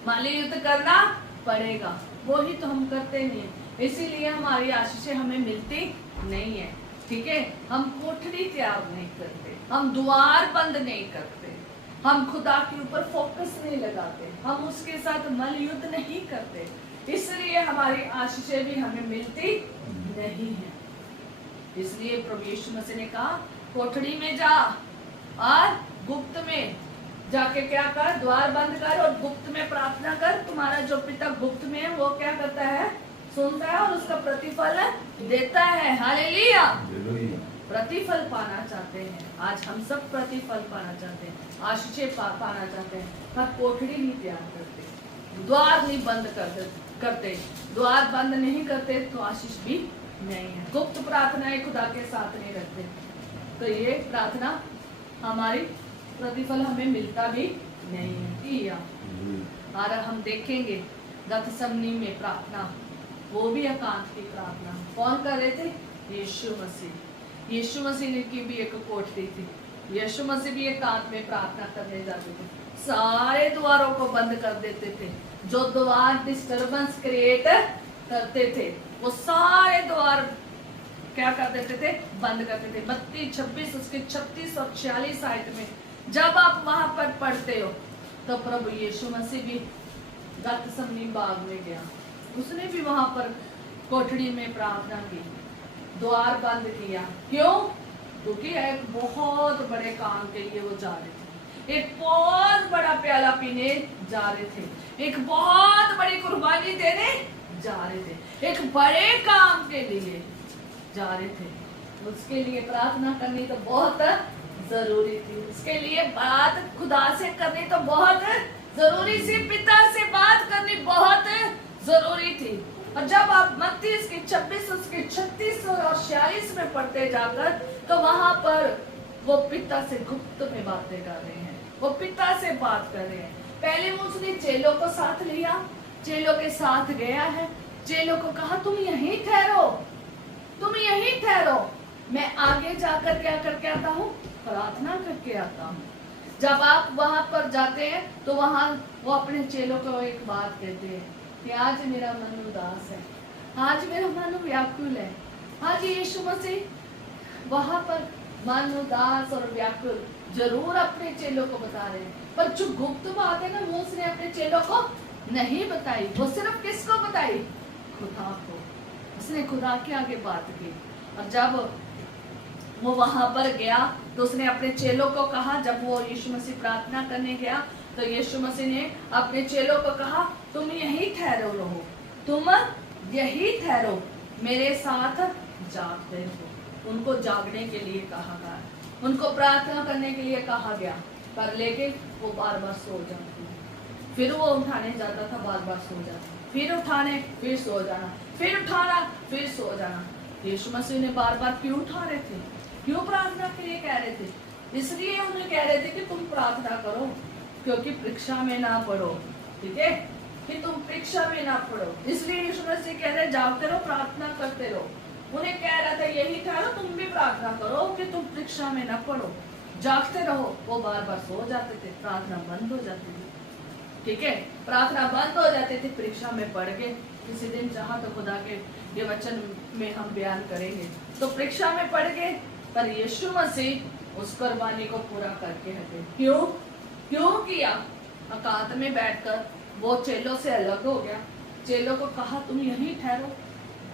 माली युद्ध करना पड़ेगा, वो ही तो हम करते नहीं है, इसीलिए हमारी आशीषें हमें मिलती नहीं है। ठीक है, हम कोठरी त्याग नहीं करते, हम द्वार बंद नहीं करते, हम खुदा के ऊपर फोकस नहीं लगाते, हम उसके साथ मल युद्ध नहीं करते, इसलिए हमारी आशीषें भी हमें मिलती नहीं है। इसलिए प्रभु यीशु मसीह ने कहा कोठरी में जा और गुप्त में जाके क्या कर, द्वार बंद कर और गुप्त में प्रार्थना कर, तुम्हारा जो पिता गुप्त में है वो क्या करता है, सुनता है और उसका प्रतिफल देता है। हालेलुया। प्रतिफल पाना चाहते हैं, आज हम सब प्रतिफल पाना चाहते हैं, आशीषें पाना चाहते हैं, पर कोठरी नहीं तैयार करते, द्वार नहीं बंद करते, द्वार बंद नहीं करते तो आशीष भी नहीं है। गुप्त प्रार्थनाएं खुदा के साथ नहीं रखते, तो ये प्रार्थना हमारी प्रतिफल हमें मिलता भी नहीं है। और हम देखेंगे गतसमनी में प्रार्थना, वो भी एकांत की प्रार्थना कौन कर रहे थे, यीशु मसीह। यीशु मसीह की भी एक कोठरी थी, यीशु मसीह भी एकांत में प्रार्थना करने जाते थे, सारे द्वारों को बंद कर देते थे, जो द्वार डिस्टर्बेंस क्रिएट करते थे वो सारे द्वार क्या कर देते थे, बंद करते थे। 32, 26, उसके 36 और 46 आयत में जब आप वहां पर पढ़ते हो तो प्रभु यीशु मसीह भी गतसमनी बाग में गया, उसने भी वहां पर कोठरी में प्रार्थना की, द्वार बंद किया। क्यों? क्योंकि एक बहुत बड़े काम के लिए वो जा रहे थे, एक बहुत बड़ा प्याला पीने जा रहे थे, एक बहुत बड़ी कुर्बानी देने जा रहे थे, एक बड़े काम के लिए जा रहे थे। उसके लिए प्रार्थना करनी तो बहुत जरूरी थी, उसके लिए बात खुदा से करनी तो बहुत जरूरी थी, पिता से बात करनी बहुत जरूरी थी। और जब आप मत्ती के 26, उसके 36 और 46 में पढ़ते जाकर तो वहां पर वो पिता से गुप्त में बातें कर रहे हैं, वो पिता से बात कर रहे हैं। पहले वो उसने चेलों को साथ लिया, चेलों के साथ गया है, चेलों को कहा तुम यहीं ठहरो, तुम यहीं ठहरो, मैं आगे जाकर क्या करके आता हूँ, प्रार्थना करके आता हूँ। जब आप वहां पर जाते हैं तो वहां वो अपने चेलों को एक बात कहते हैं कि आज मेरा मन उदास है, आज मेरा मन व्याकुल है। आज यीशु मसीह वहां पर मन उदास और व्याकुल जरूर अपने चेलों को बता रहे हैं, पर जो गुप्त बात है ना वो उसने अपने चेलों को नहीं बताई, वो सिर्फ किसको बताई, खुदा को। उसने खुदा के आगे बात की। और जब वो वहां पर गया तो उसने अपने चेलों को कहा, जब वो यीशु मसीह प्रार्थना करने गया तो यीशु मसीह ने अपने चेलों को कहा तुम यहीं ठहरो रहो, तुम यहीं ठहरो, मेरे साथ जागते हो। उनको जागने के लिए कहा गया, उनको प्रार्थना करने के लिए कहा गया, पर लेकिन वो बार बार सो जाते, फिर वो उठाने जाता था, बार बार सो जाता, फिर उठाने, फिर सो जाना, फिर उठाना, फिर सो जाना। यीशु मसीह ने बार बार क्यों उठा रहे थे, क्यों प्रार्थना के लिए कह रहे थे, इसलिए उन्हें कह रहे थे कि तुम प्रार्थना करो, क्योंकि परीक्षा में ना पढ़ो। ठीक है, कि तुम परीक्षा में ना पढ़ो, इसलिए यीशु मसीह कह रहे जागते रहो, प्रार्थना करते रहो। उन्हें कह रहा था यही ठहरो, तुम भी प्रार्थना करो कि तुम परीक्षा में ना पढ़ो, जागते रहो। वो बार बार सो जाते थे, प्रार्थना बंद हो जाती थी। ठीक है, प्रार्थना बंद हो जाती थी, परीक्षा में पढ़ के किसी दिन चाहा तो खुदा के ये वचन में हम बयान करेंगे, तो परीक्षा में पढ़ गए, पर यीशु मसीह उस कुर्बानी को पूरा करके हटे। क्यों? क्यों किया? एकांत में बैठकर वो चेलों से अलग हो गया, चेलों को कहा तुम यहीं ठहरो।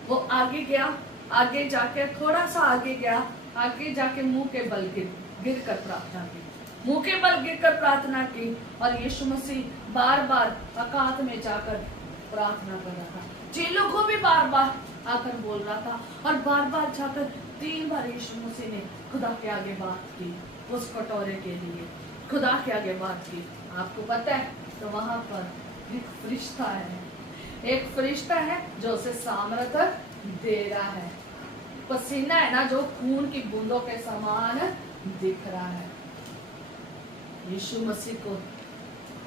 वो आगे गया, आगे जाके थोड़ा सा आगे गया, आगे जाके मुंह के बल गिर कर प्रार्थना की, मुंह के बल गिर कर प्रार्थना की। और यीशु मसीह बार बार एकांत में जाकर प्रार्थना कर रहा था, चेलों को भी बार बार आकर बोल रहा था, और बार बार जाकर 3 बार यीशु मसीह ने खुदा के आगे बात की, उस कटोरे के लिए खुदा के आगे बात की। आपको पता है, तो वहां पर एक फरिश्ता है, एक फरिश्ता है जो उसे सामर्थ्य दे रहा है। पसीना है ना जो खून की बूंदों के समान दिख रहा है। यीशु मसीह को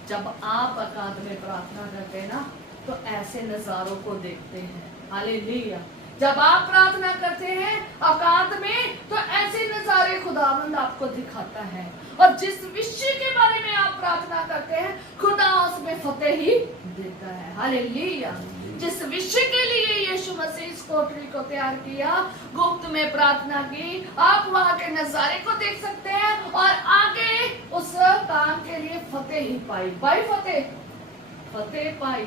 जब आप एकांत में प्रार्थना करते हैं ना, तो ऐसे नजारों को देखते हैं। हालेलुया, जब आप प्रार्थना करते हैं एकांत में, तो ऐसे नजारे खुदावंद आपको दिखाता है, और जिस विषय के बारे में आप प्रार्थना करते हैं खुदा उसमें फतेह ही देता है। हालेलुया। जिस विषय के लिए यीशु मसीह इस कोठरी को तैयार किया, गुप्त में प्रार्थना की, आप वहां के नजारे को देख सकते हैं और आगे उस काम के लिए फतेह ही पाई। फतेह पाई,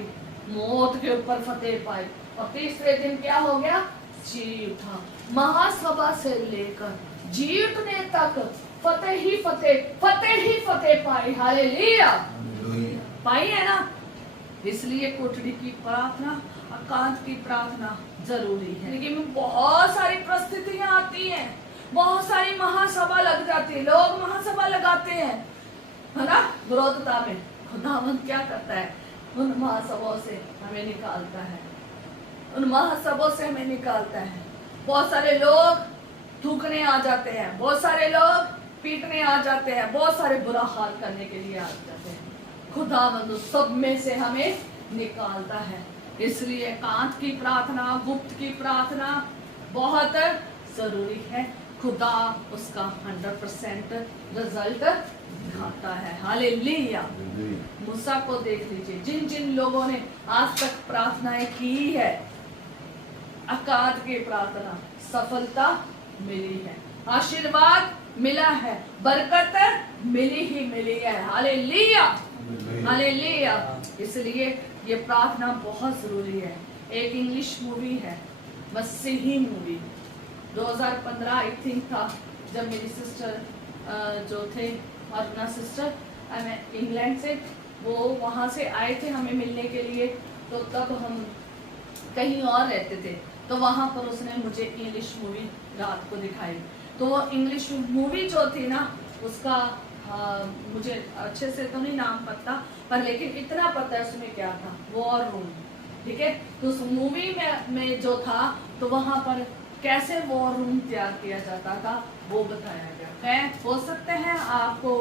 मौत के ऊपर फतेह पाई, और तीसरे दिन क्या हो गया? जी उठा। महासभा से लेकर जी उठने तक फतेह ही फतेह पाई। हालेलुया। पाई है ना। इसलिए कोठरी की प्रार्थना, एकांत की प्रार्थना जरूरी है। लेकिन बहुत सारी परिस्थितियां आती हैं, बहुत सारी महासभा लग जाती है, लोग महासभा लगाते हैं, है ना, विरोधता में। खुदावंद क्या करता है? उन महासभाओं से हमें निकालता है, उन महासभाओं से हमें निकालता है। बहुत सारे लोग थूकने आ जाते हैं, बहुत सारे लोग पीटने आ जाते हैं, बहुत सारे बुरा हाल करने के लिए आ जाते हैं। खुदावंद सब में से हमें निकालता है। इसलिए एकांत की प्रार्थना, गुप्त की प्रार्थना बहुत जरूरी है। खुदा उसका 100% रिजल्ट दिखाता है। हालेलुया। मूसा को देख लीजिए, जिन जिन लोगों ने आज तक प्रार्थनाएं की है, एकांत की प्रार्थना, सफलता मिली है, आशीर्वाद मिला है, बरकत मिली ही मिली है। हालेलुया। हालेलुया। इसलिए ये प्रार्थना बहुत जरूरी है। एक इंग्लिश मूवी है, मसीही मूवी, 2015 आई थिंक था, जब मेरी सिस्टर जो थे, अरुणा सिस्टर, इंग्लैंड से, वो वहाँ से आए थे हमें मिलने के लिए। तो तब हम कहीं और रहते थे, तो वहाँ पर उसने मुझे इंग्लिश मूवी रात को दिखाई। तो वो इंग्लिश मूवी जो थी ना, उसका मुझे अच्छे से तो नहीं नाम पता, पर लेकिन इतना पता है उसमें क्या था, वॉर रूम। ठीक है, तो उस मूवी में जो था, तो वहां पर कैसे वॉर रूम तैयार किया जाता था वो बताया गया। मैं हो सकते हैं आपको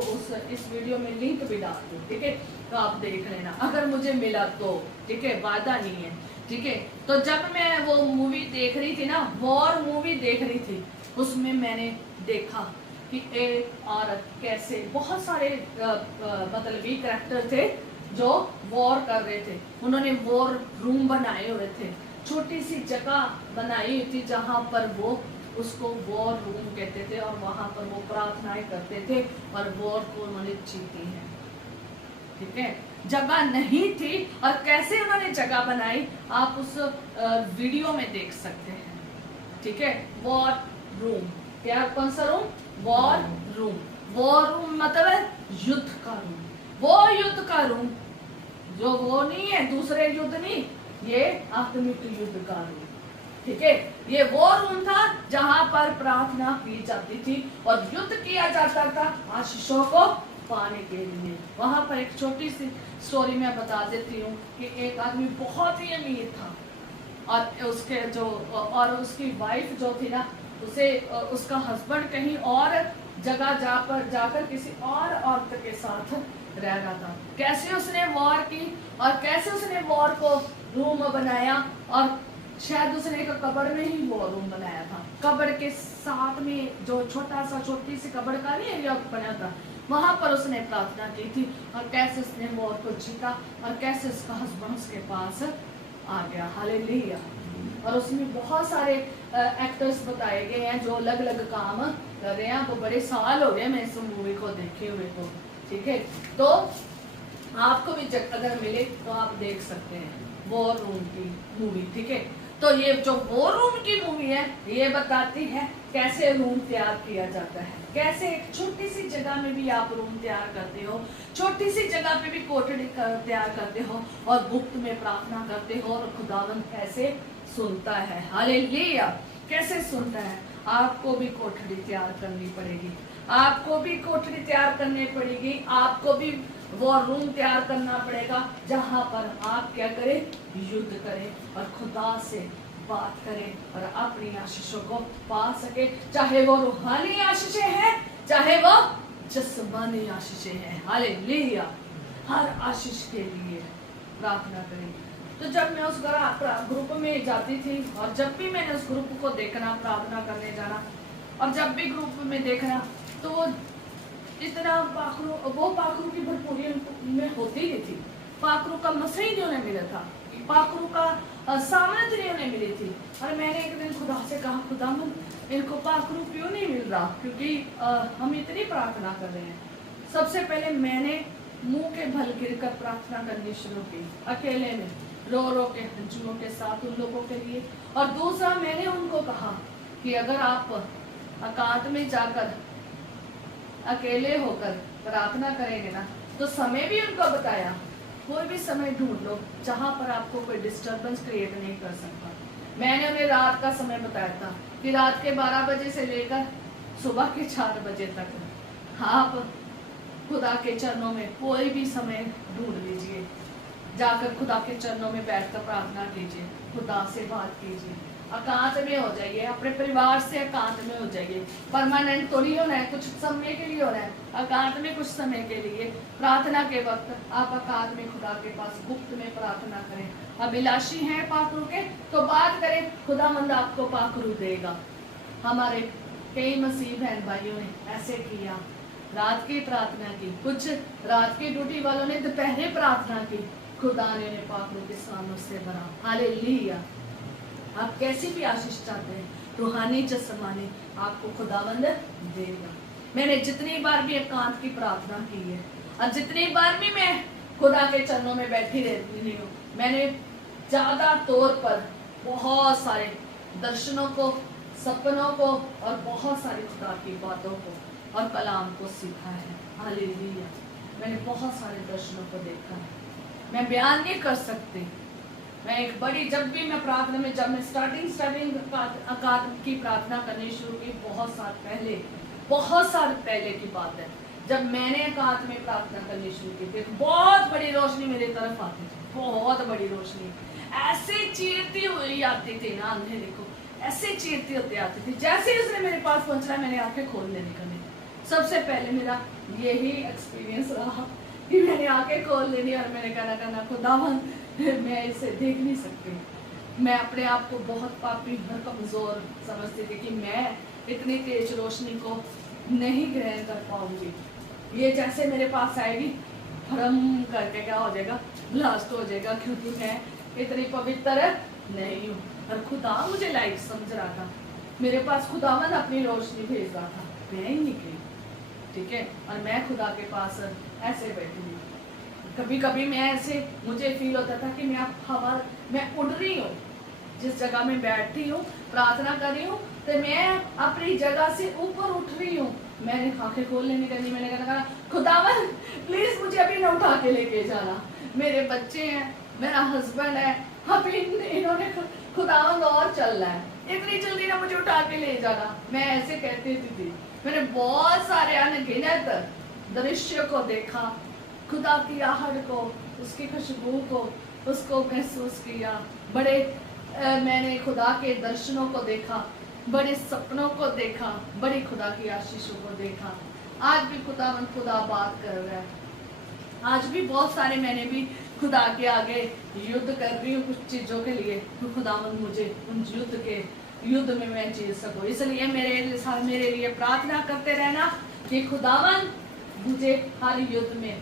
इस वीडियो में लिंक भी डाल दूं, ठीक है, तो आप देख लेना अगर मुझे मिला तो। ठीक है, वादा नहीं है। ठीक है, तो जब मैं वो मूवी देख रही थी ना, वॉर मूवी देख रही थी, उसमें मैंने देखा कि एक औरत कैसे, बहुत सारे मतलबी कैरेक्टर थे जो वॉर कर रहे थे। उन्होंने वॉर रूम बनाए हुए थे, छोटी सी जगह बनाई हुई थी जहाँ पर वो उसको वॉर रूम कहते थे, और वहाँ पर वो प्रार्थनाएं करते थे और वॉर को उन्होंने जीती है। ठीक है, जगह नहीं थी, और कैसे उन्होंने जगह बनाई आप उस वीडियो में देख सकते हैं। ठीक है, वॉर रूम, क्या कौन सा room? War room. War room मतलब है युद्ध का रूम, वो युद्ध का रूम जो वो नहीं है, दूसरे युद्ध नहीं, ये आत्मिक युद्ध का रूम। ठीक है, ये वो रूम था जहां पर प्रार्थना की जाती थी और युद्ध किया जाता था आशीषों को पाने के लिए। वहां पर एक छोटी सी स्टोरी मैं बता देती हूँ कि एक आदमी बहुत ही अमीर था, और उसके जो और उसकी वाइफ जो थी ना, उसे उसका हस्बैंड कहीं और जगह जाकर किसी और औरत के साथ रह रहा था। कैसे उसने वॉर की और कैसे उसने वॉर को रूम बनाया, और शायद उसने एक कब्र में ही वो रूम बनाया था। कब्र के साथ में जो छोटी सी कब्र का नहीं एरिया बना था, वहां पर उसने प्रार्थना की थी, और कैसे उसने वॉर को जीता, और कैसे उसका हस्बैंड उसके पास आ गया। हालेलुया। और उसमें बहुत सारे एक्टर्स बताए गए हैं जो अलग अलग काम कर रहे हैं। आपको बड़े साल हो गए मैं इस मूवी को देखे हुए तो। ठीक है, तो आपको भी अगर मिले तो आप देख सकते हैं वॉर रूम की मूवी। ठीक है, तो ये जो वॉर रूम की मूवी है, ये बताती है कैसे रूम तैयार किया जाता है, कैसे एक छोटी सी जगह में भी आप रूम तैयार करते हो, छोटी सी जगह पे भी कोठरी तैयार करते हो, और गुप्त में प्रार्थना करते हो, और खुदावंद कैसे सुनता है। हालेलुया। कैसे सुनता है? आपको भी कोठरी तैयार करनी पड़ेगी, आपको भी कोठरी तैयार करनी पड़ेगी, आपको भी वॉर रूम तैयार करना पड़ेगा जहां पर आप क्या करें? युद्ध करें और खुदा से बात करें और अपनी आशीषों को पा सके, चाहे वो रूहानी आशीषें हैं, चाहे वो जिस्मानी आशीषें हैं। हालेलुया। हर आशीष के लिए प्रार्थना करें। तो जब मैं उस ग्रुप में जाती थी और जब भी मैंने उस ग्रुप को देखना, प्रार्थना करने जाना और जब भी ग्रुप में देखना, तो वो इतना पाखरू की भरपूरी में होती नहीं थी। पाखरू का मसा ही नहीं उन्हें मिला था, पाखरू का सामर्थ्य नहीं उन्हें मिली थी। और मैंने एक दिन खुदा से कहा, खुदा इनको पाखरू क्यों नहीं मिल रहा, क्योंकि हम इतनी प्रार्थना कर रहे हैं। सबसे पहले मैंने मुंह के बल गिर कर प्रार्थना करनी शुरू की, अकेले में रो रो के हंजुओं के साथ उन लोगों के लिए। और दूसरा मैंने उनको कहा कि अगर आप एकांत में जाकर अकेले होकर प्रार्थना करेंगे ना, तो समय भी उनको बताया, कोई भी समय ढूंढ लो जहां पर आपको कोई डिस्टरबेंस क्रिएट नहीं कर सकता। मैंने उन्हें रात का समय बताया था कि रात के 12 बजे से लेकर सुबह के 4 बजे तक आप खुदा के चरणों में कोई भी समय ढूंढ लीजिए, जाकर खुदा के चरणों में बैठकर प्रार्थना कीजिए, खुदा से बात कीजिए, एकांत में हो जाइए, अपने परिवार से एकांत में हो जाइए। परमानेंट तो नहीं होना है, कुछ समय के लिए होना है, एकांत में कुछ समय के लिए। प्रार्थना के वक्त आप एकांत में खुदा के पास गुप्त में प्रार्थना करें। अभिलाषी हैं पाखरू के तो बात करें, खुदावंद आपको पाखरू देगा। हमारे कई मसीह बहन भाइयों ने ऐसे किया, रात की प्रार्थना की, कुछ रात की ड्यूटी वालों ने दोपहर प्रार्थना की, खुदा ने उन्हें पाखरू के सामने से भरा। हालेलुया। आप कैसी भी आशीष चाहते हैं, रूहानी जिस्मानी, आपको खुदावंद देगा। मैंने जितनी बार भी एकांत की प्रार्थना की है और जितनी बार भी मैं खुदा के चरणों में बैठी रहती हूँ, मैंने ज्यादा तौर पर बहुत सारे दर्शनों को, सपनों को और बहुत सारी खुदा की बातों को और कलाम को सीखा है। हालेलुया। मैंने बहुत सारे दर्शनों को देखा है, मैं बयान नहीं कर सकती। मैं एक बड़ी, जब भी मैं प्रार्थना में, जब मैं स्टार्टिंग एकांत की प्रार्थना करनी शुरू की, बहुत साल पहले की बात है, जब मैंने एकांत में प्रार्थना करनी शुरू की थी, बहुत बड़ी रोशनी मेरी तरफ आती थी, बहुत बड़ी रोशनी ऐसे चीरती हुई आती थी ना, अंधेरे को ऐसे चीरती होती आती थी। जैसे ही उसने मेरे पास पहुंचना, मैंने आंखें खोल लेने का। सबसे पहले मेरा यही एक्सपीरियंस रहा कि मैंने आंखें खोल लेनी और मैंने कहना खुदावंद मैं इसे देख नहीं सकती। मैं अपने आप को बहुत पापी और कमजोर समझती थी कि मैं इतनी तेज रोशनी को नहीं ग्रहण कर पाऊंगी। ये जैसे मेरे पास आएगी, भ्रम करके क्या हो जाएगा, ब्लास्ट हो जाएगा, क्योंकि मैं इतनी पवित्र नहीं हूँ। और खुदा मुझे लाइट समझ रहा था, मेरे पास खुदावंद अपनी रोशनी भेज रहा था, मैं ही निकली, ठीक है। और मैं खुदा के पास ऐसे बैठी हूँ। कभी कभी मैं ऐसे, मुझे फील होता था कि मैं उड़ रही हूँ, जिस जगह में बैठी हूँ प्रार्थना कर रही हूँ, तो मैं अपनी जगह से ऊपर उठ रही हूँ। मैंने आंखें खोल लेने करनी, मैंने कहा खुदावंद प्लीज मुझे अभी ना उठा के लेके जाना, मेरे बच्चे हैं, मेरा हस्बैंड है, अभी इन्होंने खुदावंद और चल रहा है, इतनी जल्दी ना मुझे उठा के ले जाना। मैं ऐसे कहती थी। मैंने बहुत सारे अनगिनत दृश्य को देखा, खुदा की आहट को, उसकी खुशबू को, उसको महसूस किया। मैंने खुदा के दर्शनों को देखा, बड़े सपनों को देखा, बड़ी खुदा की आशीषों को देखा। आज भी खुदा बात कर रहा है। आज भी बहुत सारे मैंने भी खुदा के आगे युद्ध कर रही हूँ कुछ चीजों के लिए, तो खुदावंद मुझे उन युद्ध में मैं जीत सकूं। इसलिए मेरे लिए प्रार्थना करते रहना कि खुदावंद मुझे हर युद्ध में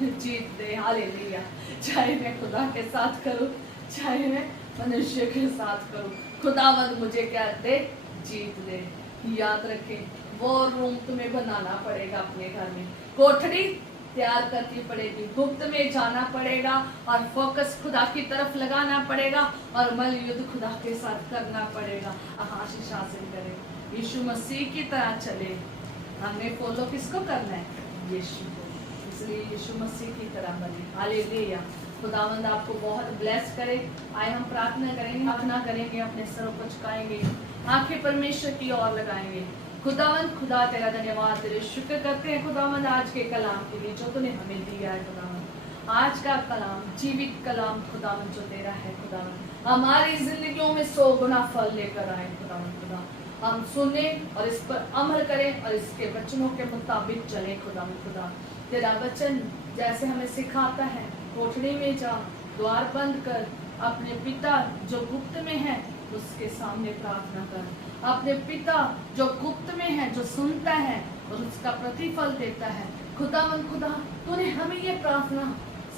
जीत दे। हालेलुया। चाहे मैं खुदा के साथ करूं, चाहे मैं मनुष्य के साथ करूं, खुदावंद मुझे क्या दे, जीत दे। याद रखें, वो रूम तुम्हें बनाना पड़ेगा, अपने घर में कोठरी तैयार करनी पड़ेगी, गुप्त में जाना पड़ेगा और फोकस खुदा की तरफ लगाना पड़ेगा और मल युद्ध खुदा के साथ करना पड़ेगा। आशीष हासिल करें, यीशु मसीह की तरह चले। हमने फॉलो किसको करना है, यीशु को, इसलिए यीशु मसीह की तरह बने। हालेलुया। खुदावंद आपको बहुत ब्लेस करे। आए हम प्रार्थना करेंगे, अपने सरों को झुकाएंगे, आंखें परमेश्वर की ओर लगाएंगे। खुदावंद खुदा तेरा धन्यवाद, तेरे शुक्र करते हैं खुदावंद आज के कलाम के लिए जो तूने हमें दिया है। खुदावंद आज का कलाम जीवित कलाम खुदावंद जो तेरा है, खुदावंद हमारी जिंदगियों में 100 गुना फल लेकर आए। खुदावंद खुदा हम सुने और इस पर अमल करें और इसके वचनों के मुताबिक चले। खुदावंद खुदा तेरा वचन जैसे हमें सिखाता है, कोठरी में जा, द्वार बंद कर, अपने पिता जो गुप्त में है उसके सामने प्रार्थना कर। अपने पिता जो गुप्त में है, जो सुनता है और उसका प्रतिफल देता है। खुदावंद खुदा, तूने हमें ये प्रार्थना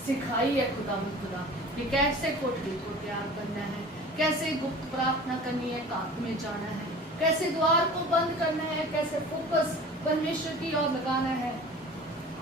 सिखाई है खुदावंद खुदा, कि कैसे कोठरी को तैयार करना है, कैसे गुप्त प्रार्थना करनी है, एकांत में जाना है, कैसे द्वार को बंद करना है, कैसे फोकस परमेश्वर की ओर लगाना है,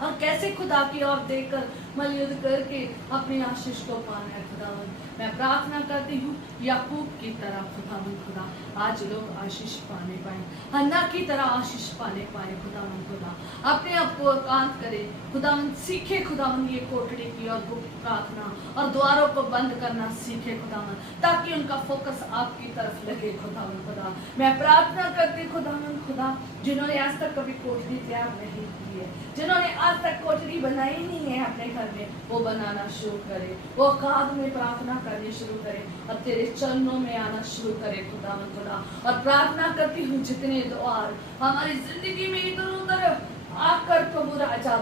और कैसे खुदा की ओर देखकर मलयुद्ध करके अपनी आशीष को पाना है। खुदावंद, मैं प्रार्थना करती हूँ याकूब की तरह खुदावंद खुदा, आज लोग आशीष पाने पाए, हन्ना की तरह आशीष पाने पाए। खुदावंद खुदा, अपने आप को एकांत करे खुदावंद, सीखे खुदावंद ये कोठरी की और गुप्त प्रार्थना और द्वारों को बंद करना सीखे खुदावंद, ताकि उनका फोकस आपकी तरफ लगे। खुदावंद खुदा, मैं प्रार्थना करती खुदावंद खुदा, जिन्होंने आज तक कभी कोठरी तैयार नहीं की है, जिन्होंने आज तक कोठरी बनाई नहीं है अपने घर में, वो बनाना शुरू करे, वो एकांत में प्रार्थना करनी शुरू करे और तेरे चरणों में आना शुरू करे। खुदावंद खुदा, और प्रार्थना करती हूँ जितने द्वार हमारी जिंदगी में इधर उधर आकर प्रभु राजा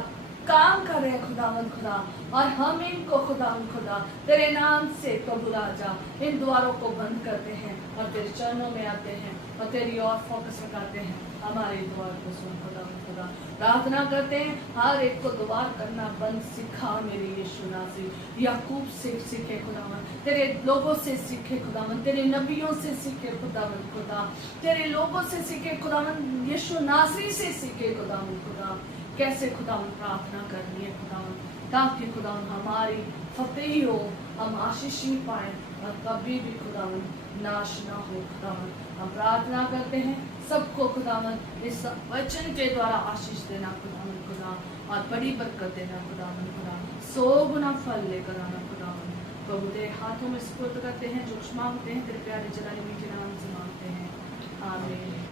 काम कर रहे हैं खुदावंद खुदा, और हम इनको खुदावंद खुदा तेरे नाम से प्रभु राजा इन द्वारों को बंद करते हैं और तेरे चरणों में आते हैं और तेरी ओर फोकस लगाते हैं। हमारे द्वार को सुन खुदावंद खुदा, प्रार्थना करते हैं हर एक को द्वार करना बंद सिखा मेरे यीशु नासरी। याकूब से सीखे खुदावंद, तेरे लोगों से सीखे खुदावंद, तेरे नबियों से सीखे खुदावंद खुदा, तेरे लोगों से सीखे खुदावंद, यीशु नासरी से सीखे खुदावंद खुदा, कैसे खुदावंद प्रार्थना करनी है खुदावंद, ताकि खुदावंद हमारी फतेही हो, हम आशीष ही पाए और कभी भी खुदावंद नाश ना हो। खुदावंद, हम प्रार्थना करते हैं सबको खुदावंद इस वचन के द्वारा आशीष देना खुदावंद खुदा, और बड़ी बरकत देना खुदावंद खुदा, 100 गुना फल लेकर आना खुदावंद। प्रभु तेरे हाथों में सुपुर्द करते हैं, जो कुछ मांगते हैं तेरे प्यारे जलाने मीठे नाम से मांगते हैं, आमीन।